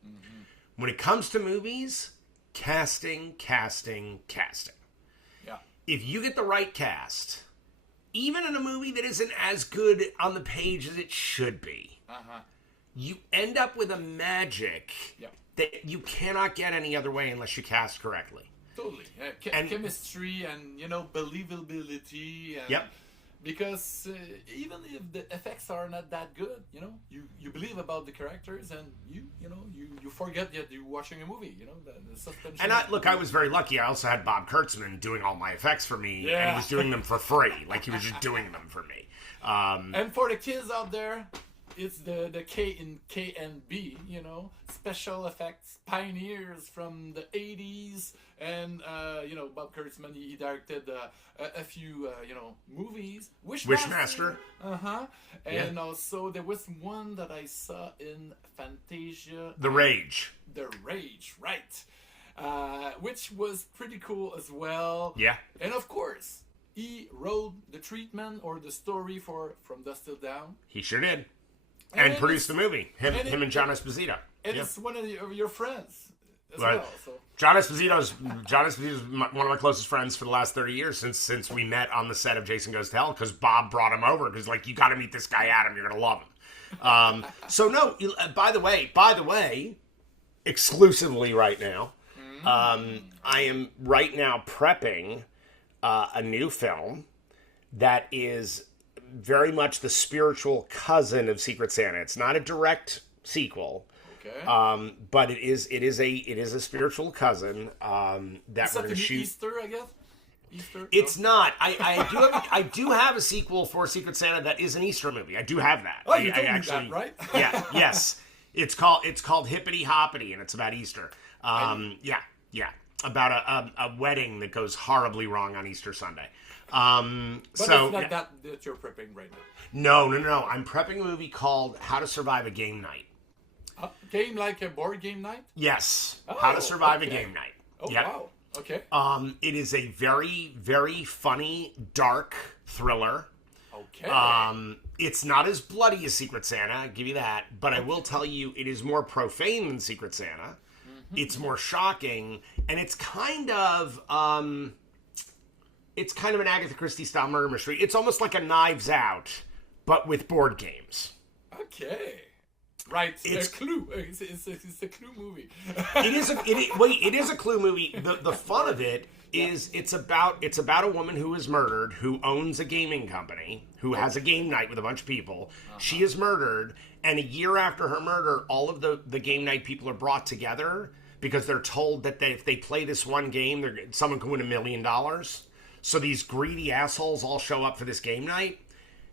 Mm-hmm. When it comes to movies, casting. Yeah. If you get the right cast, even in a movie that isn't as good on the page as it should be, you end up with a magic that you cannot get any other way unless you cast correctly. Totally. Chemistry and believability. And because even if the effects are not that good, you believe about the characters, and you forget that you're watching a movie. The suspension. And I was very lucky. I also had Bob Kurtzman doing all my effects for me, and he was doing them for free. He was just doing them for me. And for the kids out there, it's the K in K and B, you know, special effects pioneers from the 80s, and you know, Bob Kurtzman, he directed a few you know, movies. Wishmaster. And also there was one that I saw in Fantasia. The Rage, right? Which was pretty cool as well. Yeah. And of course, he wrote the treatment or the story for From Dusk Till Dawn. He sure did. And produced the movie. Him and John Esposito. And it's one of your friends as Right. well. So. John Esposito's one of my closest friends for the last 30 years since we met on the set of Jason Goes to Hell, because Bob brought him over because, like, you got to meet this guy Adam, you're gonna love him. So no, by the way, exclusively right now, I am right now prepping a new film that is very much the spiritual cousin of Secret Santa. It's not a direct sequel. Okay. But it is a spiritual cousin that we're going to shoot. Easter, I guess. Easter. It's not. I do have a sequel for Secret Santa that is an Easter movie. I do have that. Oh, you I told me that, right? Yeah. Yes. It's called Hippity Hoppity, and it's about Easter. Yeah. About a wedding that goes horribly wrong on Easter Sunday. But it's not that you're prepping right now. No. I'm prepping a movie called How to Survive a Game Night. Game like a board game night? Yes. How to Survive a Game Night. Oh, yep. Wow. Okay. It is a very, very funny, dark thriller. Okay. It's not as bloody as Secret Santa, I'll give you that, but I will tell you it is more profane than Secret Santa. It's more shocking, and it's kind of an Agatha Christie style murder mystery. It's almost like a Knives Out, but with board games. Okay. Right, it's a Clue. It's a Clue movie. It is a Clue movie. The fun of it is it's about a woman who is murdered, who owns a gaming company, who has a game night with a bunch of people. She is murdered, and a year after her murder, all of the game night people are brought together because they're told that if they play this one game, someone can win $1 million. So these greedy assholes all show up for this game night.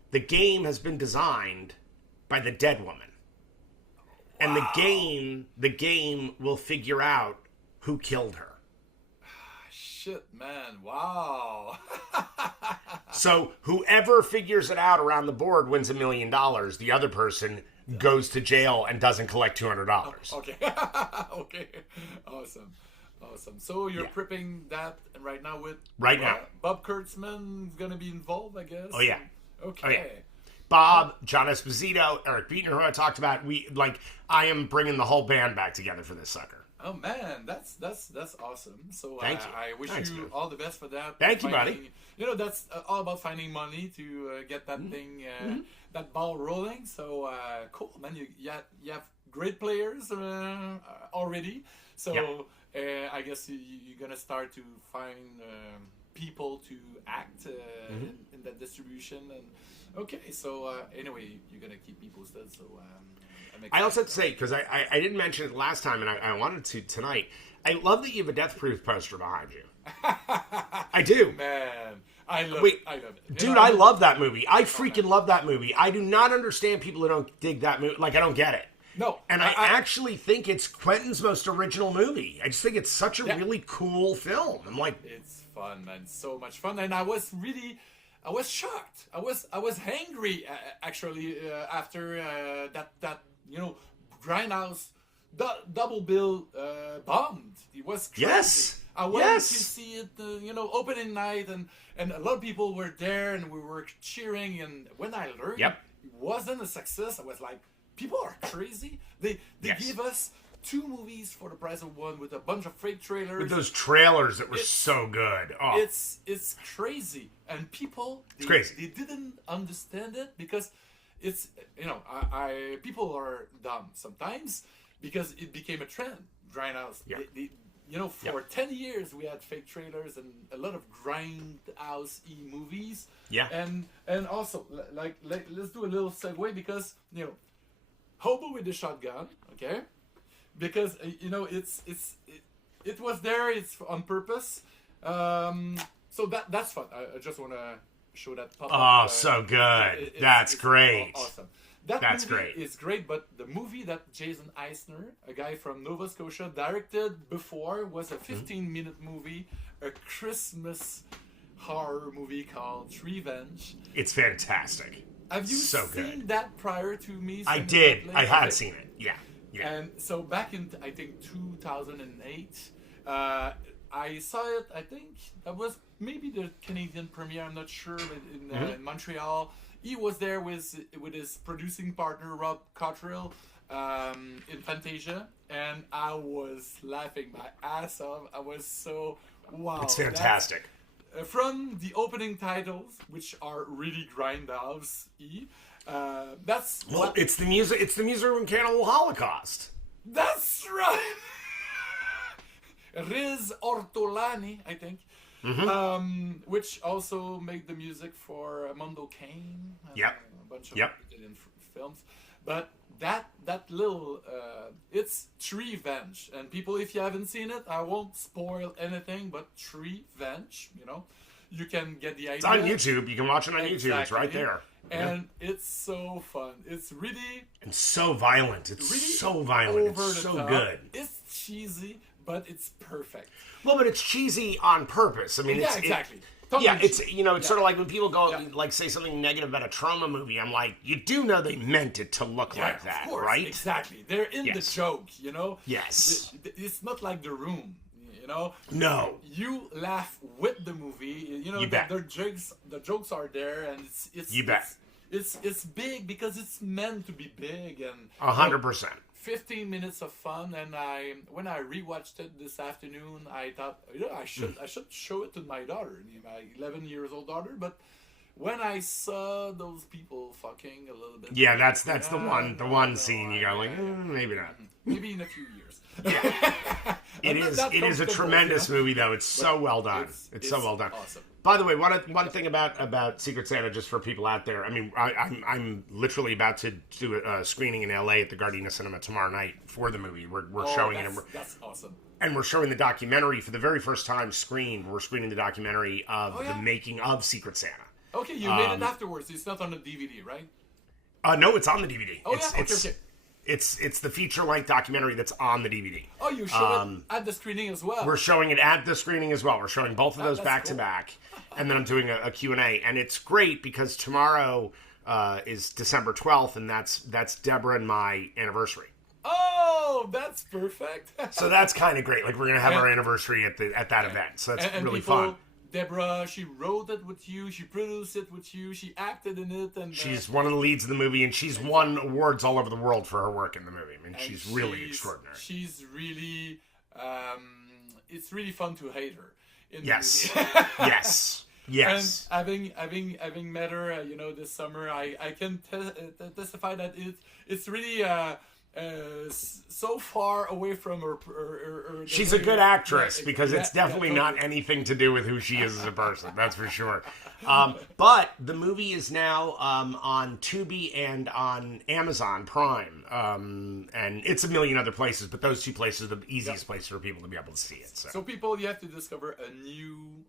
The game has been designed by the dead woman. And the game will figure out who killed her. Shit, man. Wow. So whoever figures it out around the board wins $1 million. The other person goes to jail and doesn't collect $200. Okay. Okay. Awesome. So you're prepping that right now with... Right now. Bob Kurtzman going to be involved, I guess? Oh, yeah. Okay. Oh, yeah. Bob, John Esposito, Eric Beatner, who I talked about. I am bringing the whole band back together for this sucker. Oh man, that's awesome. So Thank you. I wish Thanks, you man. all the best for that. Thank you, buddy. You know, that's all about finding money to get that thing, that ball rolling. So cool, man. You have great players already. So I guess you're gonna start to find people to act in that distribution. And okay, so anyway, you're gonna keep me posted. So I also have to say, because I didn't mention it last time, and I wanted to tonight. I love that you have a Death Proof poster behind you. I do. Man, I love it. Dude, I love that movie. I freaking love that movie. I do not understand people who don't dig that movie. Like, I don't get it. No. And I actually think it's Quentin's most original movie. I just think it's such a really cool film. I'm like... It's fun, man. So much fun. And I was shocked. I was angry, actually, after that Grindhouse double bill bombed. It was crazy. Yes. I went to see it, opening night, and a lot of people were there, and we were cheering. And when I learned it wasn't a success, I was like, people are crazy. They gave us 2 movies for the price of 1 with a bunch of fake trailers. With those trailers that were so good. Oh. It's crazy, and people they didn't understand it because it's people are dumb sometimes because it became a trend. Grindhouse. For 10 years we had fake trailers and a lot of grindhouse-y movies. Yeah. And also let's do a little segue because Hobo with the Shotgun, okay? Because it was there. It's on purpose. So that's fun. I just want to show that pop up. Oh, so good. That's great. Awesome. That's movie great. is great, but the movie that Jason Eisner, a guy from Nova Scotia, directed before was a 15-minute movie, a Christmas horror movie called Revenge. It's fantastic. Have you So seen good. that prior to me? I seeing did. that I later? had Okay. seen it. Yeah. Yeah. And so back in, I think, 2008, I saw it, I think, that was maybe the Canadian premiere, I'm not sure, but in Montreal. He was there with his producing partner, Rob Cottrell, in Fantasia, and I was laughing my ass off. I was so, wow. It's fantastic. From the opening titles, which are really grindhouse-y, that's Well, what... it's the music. It's the music from Cannibal Holocaust. That's right. Riz Ortolani, I think, which also made the music for Mondo Kane. Yep. A bunch of Yep. Italian films. But that little, it's Revenge. And people, if you haven't seen it, I won't spoil anything, but Revenge, you can get the idea. It's on YouTube. You can watch it on YouTube. It's right Exactly. there. And it's so fun. It's really And so violent. It's really so violent. over It's the so top. good. It's cheesy, but it's perfect. Well, but it's cheesy on purpose. I mean, Yeah, it's exactly. Yeah, it's cheesy. it's sort of like when people go Yeah. like say something negative about a trauma movie. I'm like, you do know they meant it to look like that, of course, right? Exactly. They're in the Yes. joke, Yes. It's not like The Room, No. You laugh with the movie. You bet. The jokes are there, and it's You bet. It's big because it's meant to be big, and 100%. 15 minutes of fun. And when I rewatched it this afternoon, I thought, I should show it to my daughter, my 11-year-old daughter. But when I saw those people fucking a little bit, Yeah, that's the one no, scene you go like, maybe not. maybe in a few years. It I'm not is that it is a comfortable, tremendous movie though. It's so well done. It's so well done. Awesome. By the way, one thing about Secret Santa, just for people out there. I mean, I'm literally about to do a screening in LA at the Gardena Cinema tomorrow night for the movie. We're showing it, and That's awesome. we're showing the documentary for the very first time screened. We're screening the documentary of Oh, yeah? the making of Secret Santa. Okay, you made it afterwards. It's not on the DVD, right? No, it's on the DVD. Oh, yeah? Okay. It's the feature-length documentary that's on the DVD. Oh, you show it at the screening as well. We're showing it at the screening as well. We're showing both of those that's back to cool. back, and then I'm doing a Q&A. And it's great because tomorrow is December 12th, and that's Deborah and my anniversary. Oh, that's perfect. So that's kind of great. Like we're gonna have our anniversary at that event. So that's and really people, fun. Deborah, she wrote it with you, she produced it with you, she acted in it, and She's one of the leads in the movie, and she's won awards all over the world for her work in the movie. I mean, and she's really extraordinary. She's really, it's really fun to hate her. In Yes, the movie. yes, yes. And having met her, this summer, I can testify that it's really so far away from her. She's a good actress Yeah, because it's yeah, definitely totally. not anything to do with who she is as a person. That's for sure. But the movie is now on Tubi and on Amazon Prime, and it's a million other places, but those two places are the easiest places for people to be able to see it. So people, you have to discover a new,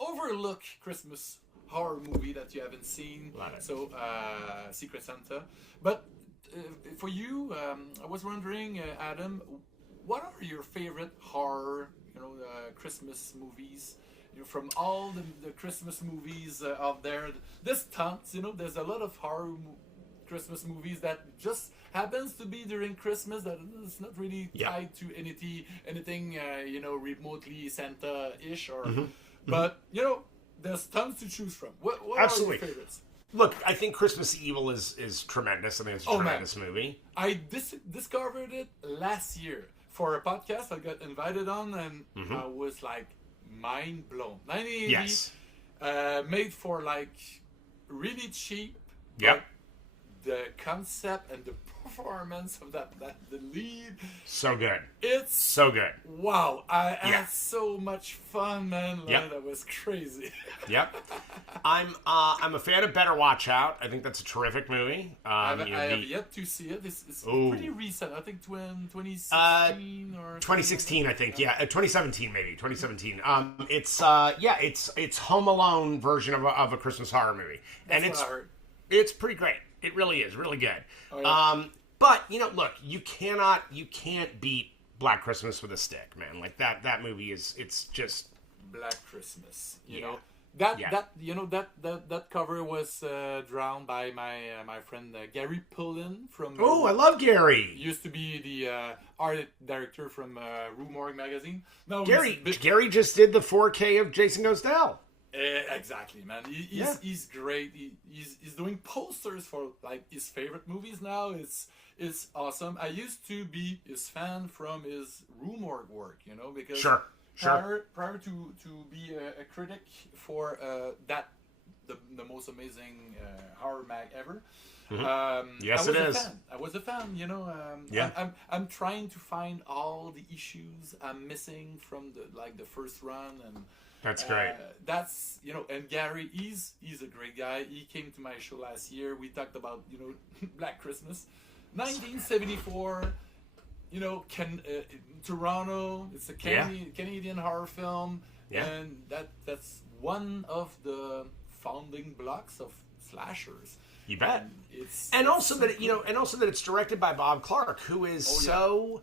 overlooked Christmas horror movie that you haven't seen. Love it. So Secret Santa. But for you, I was wondering, Adam, what are your favorite horror, Christmas movies? From all the Christmas movies out there, there's tons. There's a lot of horror Christmas movies that just happens to be during Christmas that is not really tied to anything remotely Santa-ish or. But there's tons to choose from. What Absolutely. are your favorites? Look, I think Christmas Evil is tremendous. I think it's a tremendous movie. I discovered it last year for a podcast I got invited on, and I was like mind blown. 1980, Yes. made for like really cheap. Yep. but The concept and the performance of the lead, So good. it's So good. wow. I Yeah. had so much fun, man. Yep. That was crazy. Yep. I'm a fan of Better Watch Out. I think that's a terrific movie. I have yet to see it. It's Ooh. pretty recent. I think 2016 or 2016, I think. Yeah, 2017 maybe. 2017. It's Home Alone version of a Christmas horror movie, and That's what I heard. it's pretty great. It really is really good. Oh, yeah. But look, you can't beat Black Christmas with a stick, man. Like that movie it's just Black Christmas. You Yeah. know Yeah. that cover was drawn by my friend Gary Pullen from. Oh, I love Gary. Used to be the art director from Rue Morgue magazine. No, Gary just did the 4K of Jason Goes to Hell. Exactly, man. Yeah. He's great. He's doing posters for like his favorite movies now. It's awesome. I used to be his fan from his Rue Morgue work, because Sure. prior to be a critic for the most amazing horror mag ever. Yes, I was it a is. fan. I was a fan. Yeah. I'm trying to find all the issues I'm missing from the first run, and That's great. that's and Gary, he's a great guy. He came to my show last year. We talked about Black Christmas, 1974. Toronto. It's a Canadian horror film, Yeah. and that's one of the founding blocks of slashers. You bet. And Also that it's directed by Bob Clark, who is totally.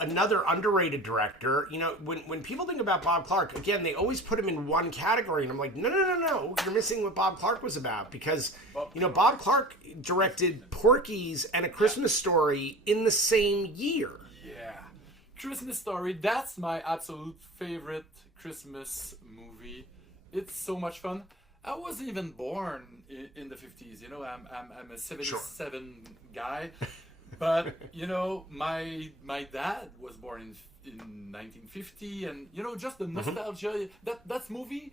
another underrated director. When people think about Bob Clark, again, they always put him in one category, and I'm like, no, you're missing what Bob Clark was about, because Bob Clark directed Porky's and A Christmas Story in the same year. Yeah, Christmas Story. That's my absolute favorite Christmas movie. It's so much fun. I wasn't even born in the 50s. I'm a 77 guy. But my dad was born in 1950, and just the nostalgia. That movie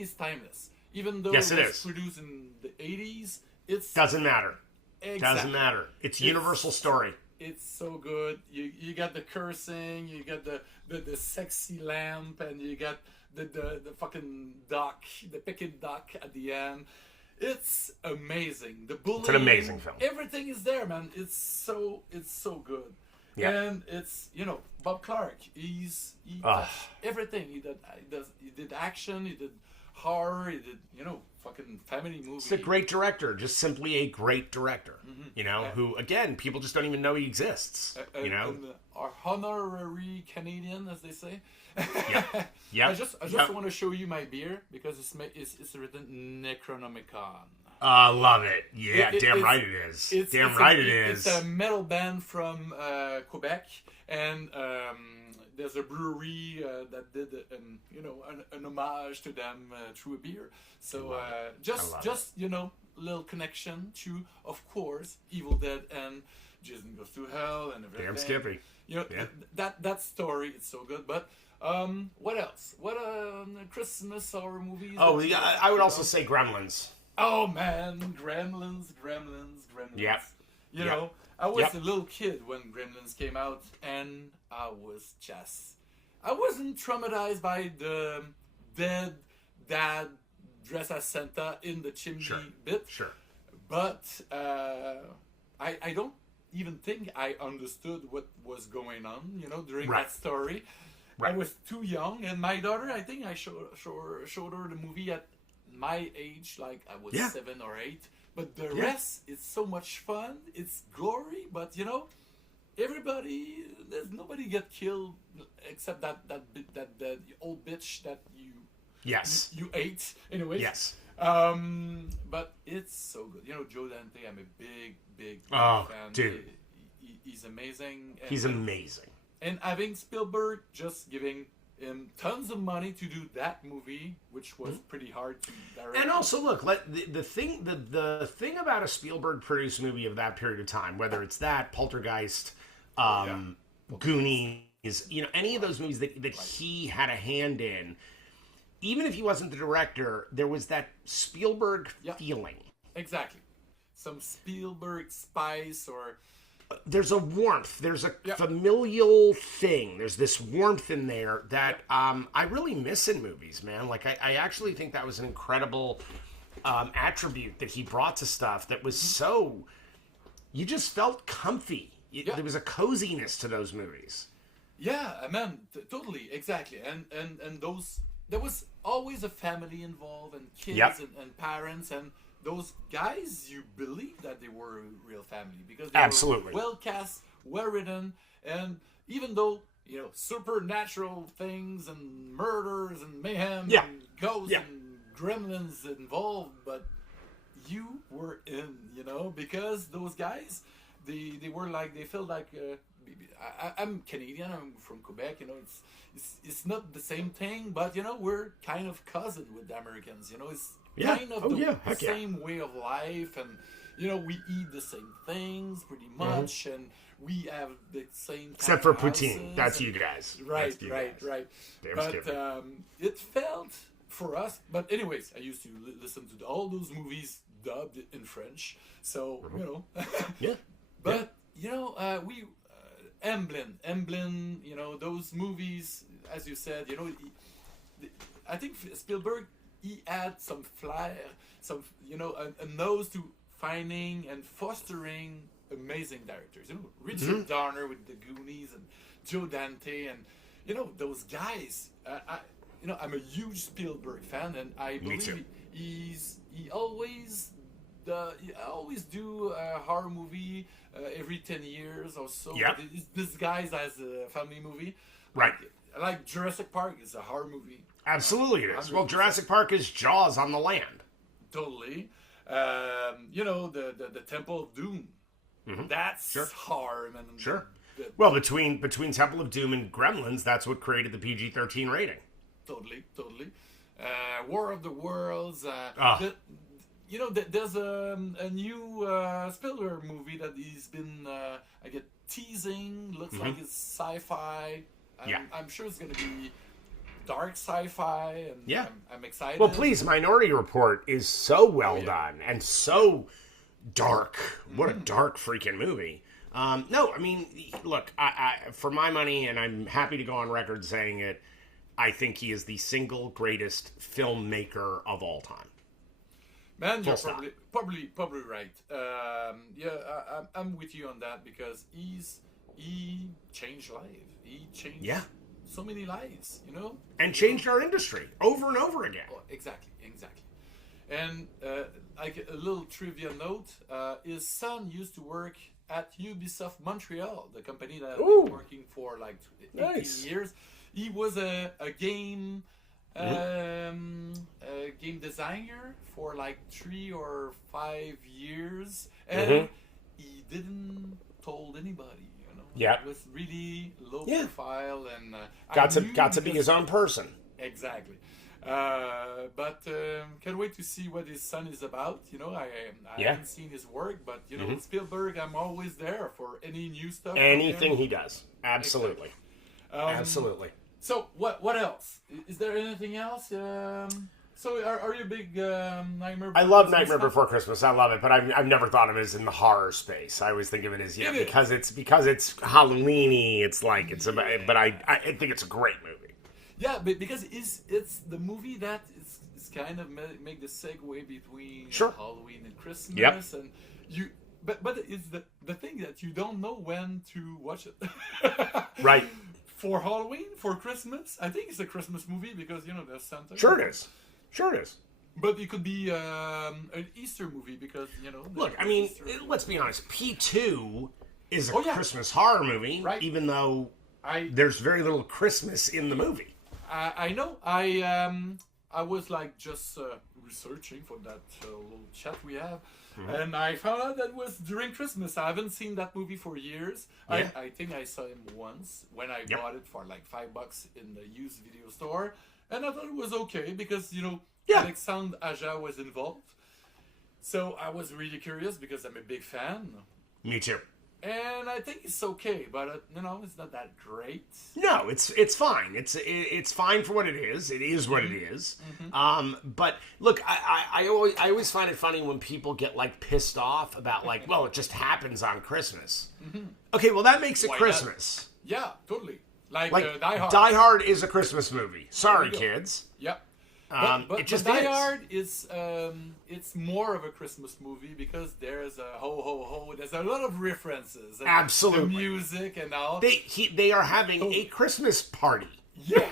is timeless. Even though Yes, it it was is. produced in the 80s, it's Doesn't matter. exactly. Doesn't matter. It's universal story. It's so good. You got the cursing, you got the sexy lamp, and you got the fucking duck, the picket duck at the end. It's amazing. The bullying, It's an amazing film. Everything is there, man. It's so good. Yeah. And it's Bob Clark. He Ah. touched everything. He did action. He did horror. He did fucking family movie. It's a great director, just simply a great director. Who again, people just don't even know he exists. An honorary Canadian, as they say. Yeah. I just want to show you my beer because it's written Necronomicon. Love it. Yeah, damn right it is. It is. It's a metal band from Quebec, and there's a brewery that did an homage to them through a beer. So just little connection to, of course, Evil Dead and Jason Goes to Hell and everything. Damn Skippy. That story is so good. But what else? What Christmas horror movies? Oh, yeah, I would also say Gremlins. Oh man, Gremlins. Yep. I was a little kid when Gremlins came out, and I wasn't traumatized by the dead dad dressed as Santa in the chimney bit. Sure. But I don't even think I understood what was going on, during Right. that story. Right. I was too young, and my daughter, I think I showed her the movie at my age, like I was 7 or 8. But the rest is so much fun. It's gory, but there's nobody get killed except that old bitch that you ate anyway. Yes. But it's so good. Joe Dante, I'm a big fan. Dude. He's amazing. And, He's amazing. And having Spielberg just giving him tons of money to do that movie, which was pretty hard to direct. And also, look, the thing about a Spielberg-produced movie of that period of time, whether it's that, Poltergeist, Goonies, any of those movies that he had a hand in, even if he wasn't the director, there was that Spielberg feeling. Exactly. Some Spielberg spice or... There's a warmth. There's a familial thing. There's this warmth in there that I really miss in movies, man. Like, I actually think that was an incredible attribute that he brought to stuff that was so... You just felt comfy. There was a coziness to those movies. Yeah, man, totally, exactly. And those... There was always a family involved, and kids and parents, and those guys, you believe that they were a real family because they Absolutely. were well cast, well written, and even though supernatural things and murders and mayhem and ghosts and gremlins involved, but you were in, because those guys, they were like, they felt like. I'm Canadian. I'm from Quebec. It's not the same thing, but we're kind of cousin with the Americans. It's kind of the same way of life, and we eat the same things pretty much, and we have the same. Except for poutine, that's you guys. Right. But it felt for us. But anyways, I used to listen to all those movies dubbed in French, so But we. Emblem, those movies, as you said, I think Spielberg, he had some flair, a nose to finding and fostering amazing directors. Richard Donner with the Goonies and Joe Dante and, those guys. I'm a huge Spielberg fan, and I believe he always do a horror movie every 10 years or so. Yep. This guy's has a family movie. Right. Like Jurassic Park is a horror movie. Absolutely it is. Well, Jurassic Park is Jaws on the land. Totally. The Temple of Doom. That's horror. Sure. Well, between Temple of Doom and Gremlins, that's what created the PG-13 rating. Totally. War of the Worlds. There's a new Spielberg movie that he's been, teasing. Looks like it's sci-fi. I'm sure it's going to be dark sci-fi, and I'm excited. Well, please, Minority Report is so well done and so dark. What a dark freaking movie. No, I mean, look, I for my money, and I'm happy to go on record saying it, I think he is the single greatest filmmaker of all time. Man, you're probably right. I'm with you on that because he changed life. He changed so many lives, and changed our industry over and over again. Oh, exactly. And like a little trivia note, his son used to work at Ubisoft Montreal, the company that I've been working for like 18 years. He was a game. Game designer for like 3 or 5 years, and he didn't told anybody. It was really low profile, and got to be his own person. Exactly. But can't wait to see what his son is about. I haven't seen his work, but Spielberg, I'm always there for any new stuff. Anything he does, absolutely, exactly. Absolutely. So what else? Is there anything else? So are you a big Nightmare? I love Nightmare Before Christmas. I love it, but I've never thought of it as in the horror space. I always think of it as because it's Halloweeny. It's like but I think it's a great movie. Yeah, but because it's the movie that is kind of make the segue between Halloween and Christmas, and you. But it's the thing that you don't know when to watch it. Right. For Halloween, for Christmas, I think it's a Christmas movie because there's Santa. Sure it is. But it could be an Easter movie because Look, I mean, let's be honest. P2 is a Christmas horror movie, right? Even though there's very little Christmas in the movie. I know. I was like just researching for that little chat we have. And I found out that was during Christmas. I haven't seen that movie for years. Yeah. I think I saw him once when I bought it for like $5 in the used video store. And I thought it was okay because, Alexandre Aja was involved. So I was really curious because I'm a big fan. Me too. And I think it's okay, but it's not that great. No, it's fine. It's fine for what it is. It is what it is. But look, I always find it funny when people get like pissed off about like, well, it just happens on Christmas. Okay, well that makes it Christmas. Yeah, totally. Like Die Hard. Die Hard is a Christmas movie. Sorry, kids. Yep. But it just Die Hard is it's more of a Christmas movie because there's a ho ho ho. There's a lot of references. And absolutely. The music and all. They are having a Christmas party. Yeah.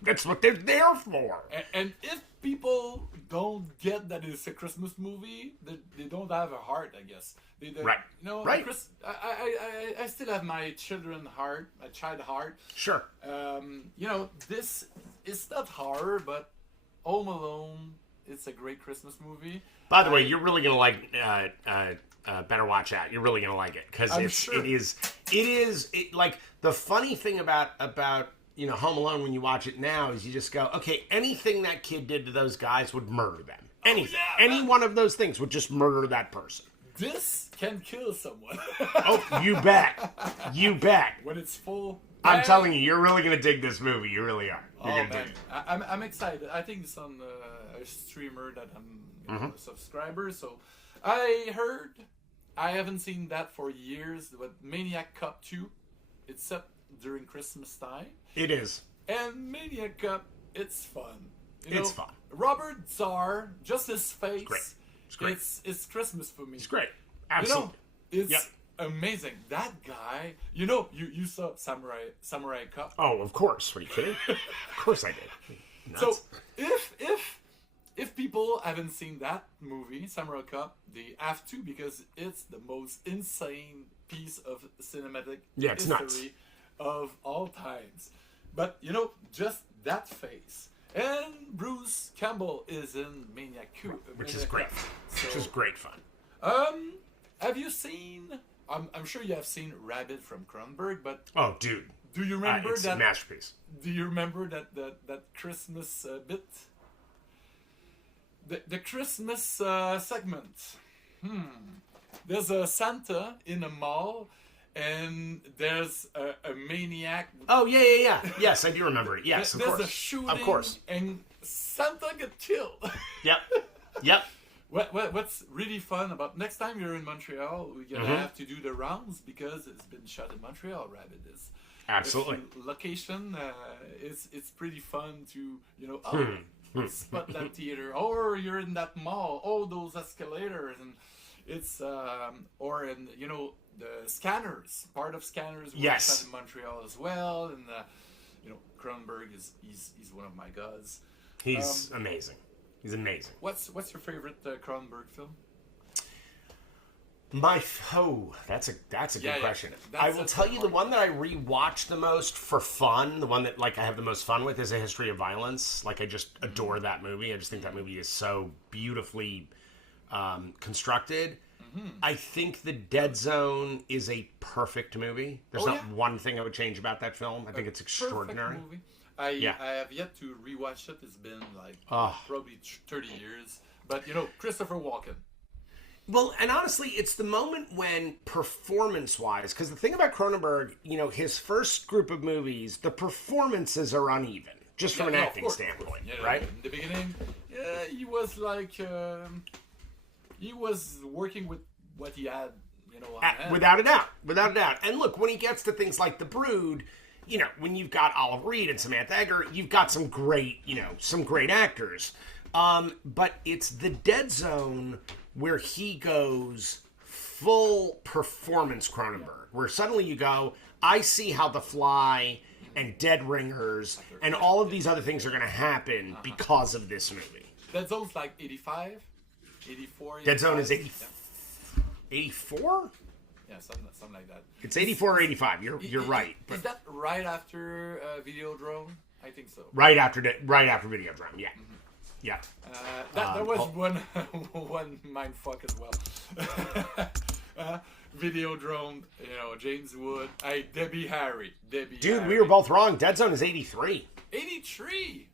That's what they're there for. And if people don't get that it's a Christmas movie, they don't have a heart, I guess. Right. You know, Right. I still have my children heart, my child heart. Sure. You know, this is not horror, but Home Alone, it's a great Christmas movie. By the way, you're really gonna like Better Watch Out. You're really gonna like it because sure. it is like the funny thing about Home Alone when you watch it now is you just go, okay, anything that kid did to those guys would murder them. Anything, any one of those things would just murder that person. This can kill someone. Oh, you bet, you bet. When it's full. I'm telling you, you're really gonna dig this movie. You really are. You're Oh gonna dig man, it. I'm excited. I think it's on a streamer that I'm a subscriber. So I haven't seen that for years. But Maniac Cop 2, it's set during Christmas time. It is. And Maniac Cop, it's fun. It's fun. Robert Czar, just his face. Great. It's great. It's Christmas for me. It's great. Absolutely. It's amazing. That guy, you saw Samurai Cop. Oh, of course. Are you kidding? Of course I did. Nuts. So if people haven't seen that movie, Samurai Cop, they have to because it's the most insane piece of cinematic it's history nuts. of all times. But just that face. And Bruce Campbell is in Maniac Coup, Which is great. Which is great fun. Have you seen? I'm sure you have seen Rabbit from Cronenberg, but Oh, dude. do you remember It's that? a masterpiece. Do you remember that Christmas bit? The Christmas segment. There's a Santa in a mall, and there's a maniac. Oh, yeah. Yes, I do remember it. Yes, of There's course. a shooting, Of course. and Santa get killed. Yep. What's really fun about next time you're in Montreal, we're gonna have to do the rounds because it's been shot in Montreal. Rabbit is Absolutely. location. It's pretty fun to spot that theater, or you're in that mall. Oh, those escalators, and it's or in the Scanners. Part of Scanners was Yes. shot in Montreal as well, and Cronenberg he's one of my gods. He's amazing. He's amazing. What's your favorite Cronenberg film? That's a good question. That's I will tell you the one that I rewatch the most for fun, the one that I have the most fun with is A History of Violence. I just adore that movie. I just think that movie is so beautifully constructed. I think The Dead Zone is a perfect movie. There's not one thing I would change about that film. I think it's extraordinary. Perfect movie. I have yet to rewatch it. It's been probably 30 years. But Christopher Walken. Well, and honestly, it's the moment when performance-wise, because the thing about Cronenberg, his first group of movies, the performances are uneven, just from an acting standpoint, right? In the beginning, he was he was working with what he had, on hand. Without a doubt. And look, when he gets to things like The Brood, when you've got Olive Reed and Samantha Eggar, you've got some great actors. But it's The Dead Zone where he goes full performance Cronenberg, where suddenly you go, I see how The Fly and Dead Ringers and all of these other things are going to happen because of this movie. Dead Zone's 85, 84. Dead Zone is 84? Yeah, something like that. It's 84 or 85. You're right. Is that right after Videodrome? I think so. Right after Videodrome, yeah. Yeah. That was one mindfuck as well. Videodrome, James Wood. Debbie Harry. Dude, we were both wrong. Dead Zone is 83. 83?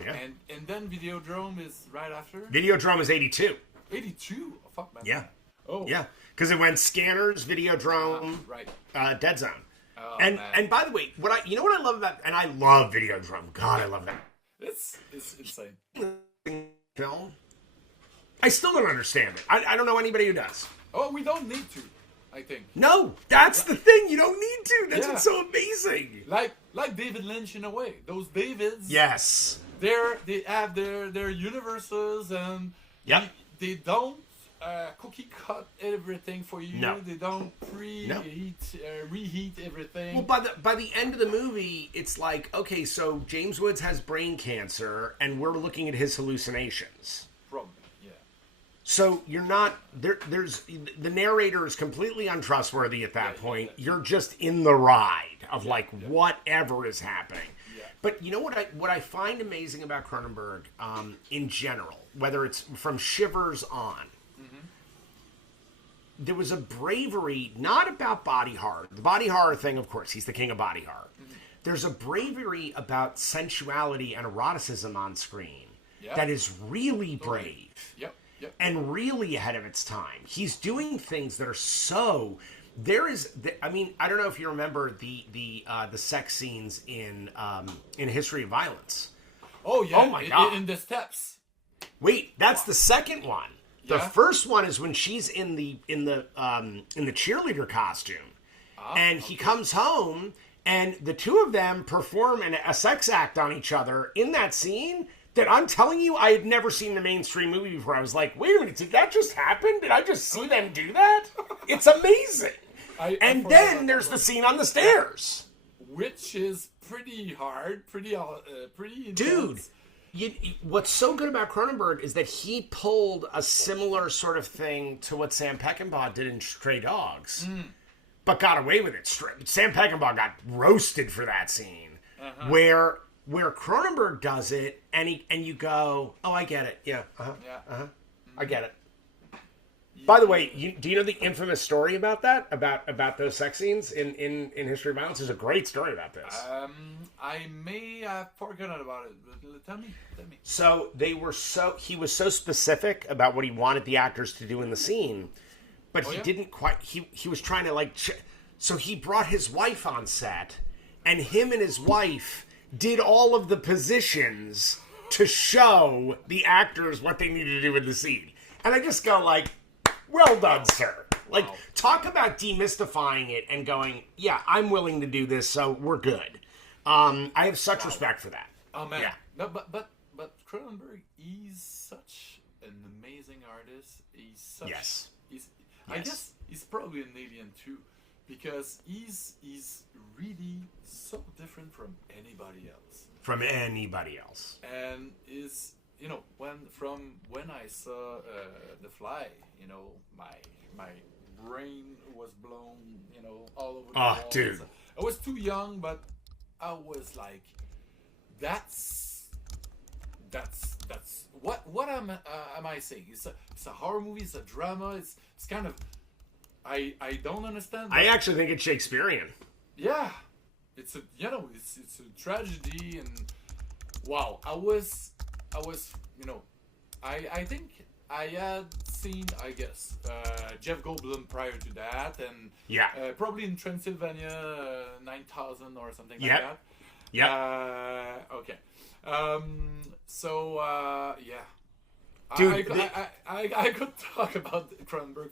Yeah. And then Videodrome is right after? Videodrome is 82. 82? Oh, fuck, man. Yeah. Oh. Yeah. Because it went Scanners, Videodrome, right. Dead Zone. Oh, and by the way, what I love about, and I love Videodrome. God, I love that. It's insane. Film. I still don't understand it. I don't know anybody who does. Oh, we don't need to, I think. No, that's the thing. You don't need to. That's what's so amazing. Like David Lynch in a way. Those Davids. Yes. They have their universes and they don't cookie cut everything for you. No. They don't reheat everything. Well, by the end of the movie, it's like, okay, so James Woods has brain cancer, and we're looking at his hallucinations. Probably, yeah. So you're not there's the narrator is completely untrustworthy at that point. You're just in the ride of whatever is happening. Yeah. But you know what I find amazing about Cronenberg in general, whether it's from Shivers on, there was a bravery not about body horror. The body horror thing, of course, he's the king of body horror. There's a bravery about sensuality and eroticism on screen that is really brave. Yep. And really ahead of its time. He's doing things that are so. I don't know if you remember the sex scenes in History of Violence. Oh yeah. Oh my God. In the steps. Wait, that's the second one. The Yeah. first one is when she's in the cheerleader costume, and he comes home, and the two of them perform a sex act on each other in that scene. That I'm telling you, I had never seen the mainstream movie before. I was like, wait a minute, did that just happen? Did I just see them do that? It's amazing. And then there's the scene on the stairs. Which is pretty hard, pretty intense. Dude, what's so good about Cronenberg is that he pulled a similar sort of thing to what Sam Peckinpah did in Stray Dogs, but got away with it. Sam Peckinpah got roasted for that scene, where Cronenberg does it, and you go, oh, I get it. Yeah, I get it. By the way, do you know the infamous story about that? About those sex scenes in History of Violence? There's a great story about this. I may have forgotten about it, but tell me. So he was so specific about what he wanted the actors to do in the scene, but he didn't quite. He was trying to so he brought his wife on set, and him and his wife did all of the positions to show the actors what they needed to do in the scene. And I just go well done, sir. Talk about demystifying it and going, yeah, I'm willing to do this, so we're good. I have such respect for that. Oh man. Yeah. No, but Cronenberg, he's such an amazing artist. Yes. I guess he's probably an alien too, because he's really so different from anybody else. From anybody else. And is when I saw The Fly, my brain was blown, all over the walls. Dude. I was too young, but I was like, that's what am I saying? It's a horror movie. It's a drama. It's kind of I don't understand. I actually think it's Shakespearean. Yeah, it's a it's a tragedy, and wow, I think I had seen, I guess, Jeff Goldblum prior to that, and probably in Transylvania 9000 or something like that. Yeah. Okay. Yeah. Dude, I could talk about Cronenberg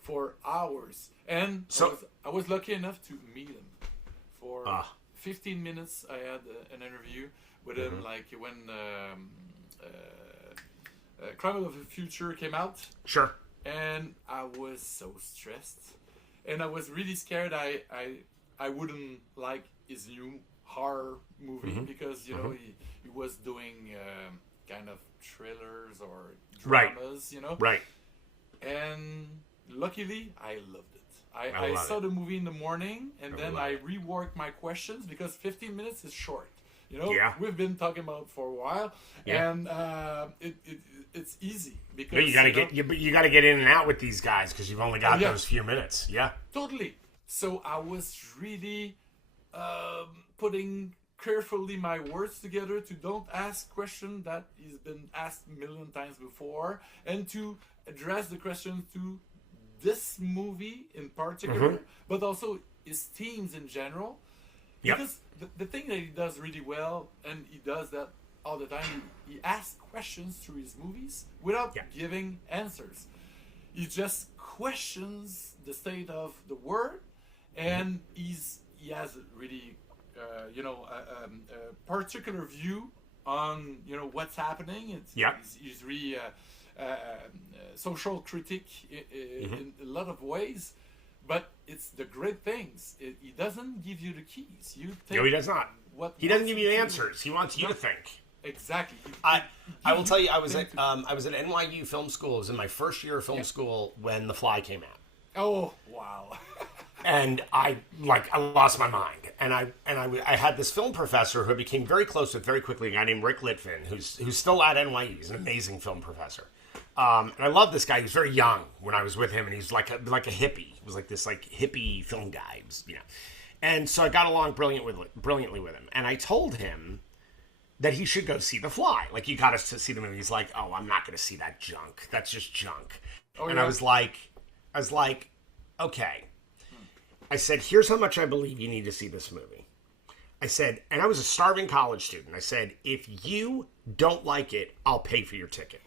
for hours, and So- I was lucky enough to meet him for 15 minutes. I had an interview with him, when Crime of the Future came out. Sure. And I was so stressed, and I was really scared I wouldn't like his new horror movie because he was doing kind of thrillers or dramas, Right. And luckily I loved it. I saw the movie in the morning, and then I reworked my questions because 15 minutes is short. We've been talking about for a while, and it's easy because But you gotta get in and out with these guys because you've only got those few minutes. Yeah. Totally. So I was really putting carefully my words together to don't ask question that has been asked a million times before, and to address the question to this movie in particular, but also his themes in general. Because the thing that he does really well, and he does that all the time, he asks questions through his movies without giving answers. He just questions the state of the world, and he has really a particular view on what's happening. He's really social critique in a lot of ways, but it's the great things. He doesn't give you the keys. You take No, he does not. He doesn't give you answers. He wants you to think. Exactly. I will tell you, I was at NYU Film School. It was in my first year of film school when The Fly came out. Oh, wow. And I lost my mind. And I had this film professor who I became very close with very quickly, a guy named Rick Litvin, who's still at NYU. He's an amazing film professor. And I love this guy. He was very young when I was with him, and he's like a hippie. He was like this hippie film guy, And so I got along brilliantly with him. And I told him that he should go see The Fly. Like, you got us to see the movie. He's like, oh, I'm not going to see that junk. That's just junk. And I was like, okay. I said, here's how much I believe you need to see this movie. I said, and I was a starving college student. I said, if you don't like it, I'll pay for your ticket.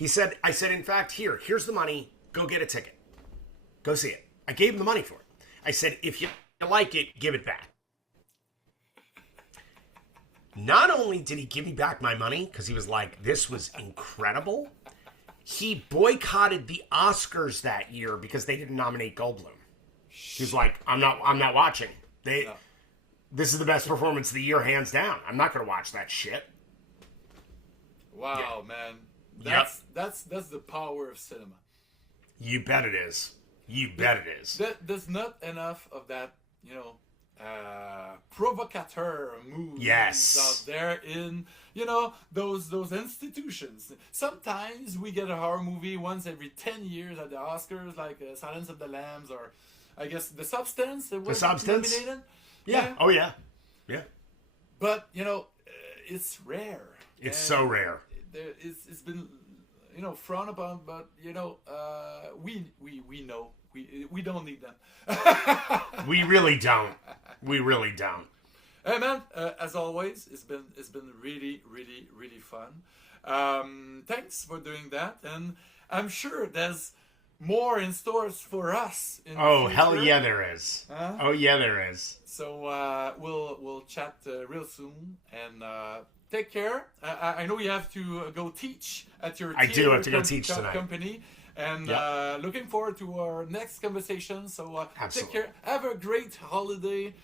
I said, in fact, here's the money. Go get a ticket. Go see it. I gave him the money for it. I said, if you like it, give it back. Not only did he give me back my money, because he was like, this was incredible, he boycotted the Oscars that year because they didn't nominate Goldblum. He's like, I'm not watching. This is the best performance of the year, hands down. I'm not going to watch that shit. Wow, man. That's the power of cinema. You bet it is. You bet it is. There's not enough of that, provocateur movies out there in those institutions. Sometimes we get a horror movie once every 10 years at the Oscars, like Silence of the Lambs, or I guess The Substance. The Substance? Nominated. Yeah. Oh yeah. Yeah. But it's rare. It's so rare. It's been frowned upon, but we know we don't need them. We really don't. Hey man, as always, it's been really, really, really fun. Thanks for doing that, and I'm sure there's more in stores for us. In the future. Hell yeah, there is. Oh yeah, there is. So we'll chat real soon, and take care. I know you have to go teach at your I do have to go teach tonight. Company. And looking forward to our next conversation. So take care. Have a great holiday.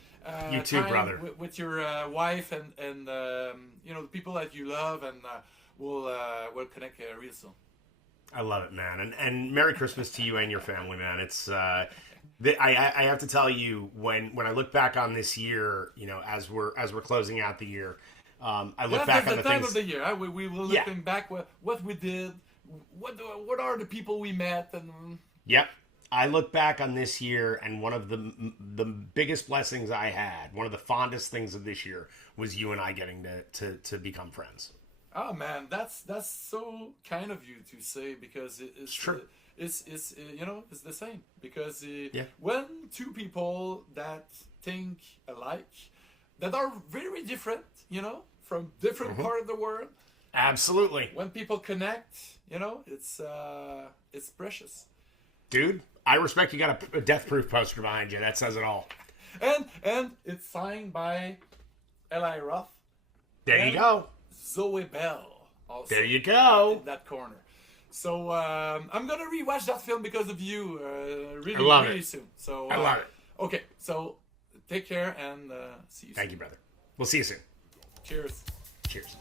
You too, brother. With your wife and the people that you love, and we'll connect real soon. I love it, man. And Merry Christmas to you and your family, man. It's I have to tell you, when I look back on this year, as we're closing out the year, I look back on the time things of the year. We will looking back what we did. What are the people we met? And yep, I look back on this year, and one of the biggest blessings I had, one of the fondest things of this year, was you and I getting to become friends. Oh man, that's so kind of you to say, because it's true. It's it's the same, because when two people that think alike, that are very different, from different part of the world. Absolutely. When people connect, it's precious. Dude, I respect you got a Death Proof poster behind you. That says it all. And it's signed by Eli Roth. There you go. Zoe Bell. Also there you go. In that corner. So I'm gonna rewatch that film because of you. Really soon. So I love it. Okay, so take care and see you soon. Thank you, brother. We'll see you soon. Cheers. Cheers.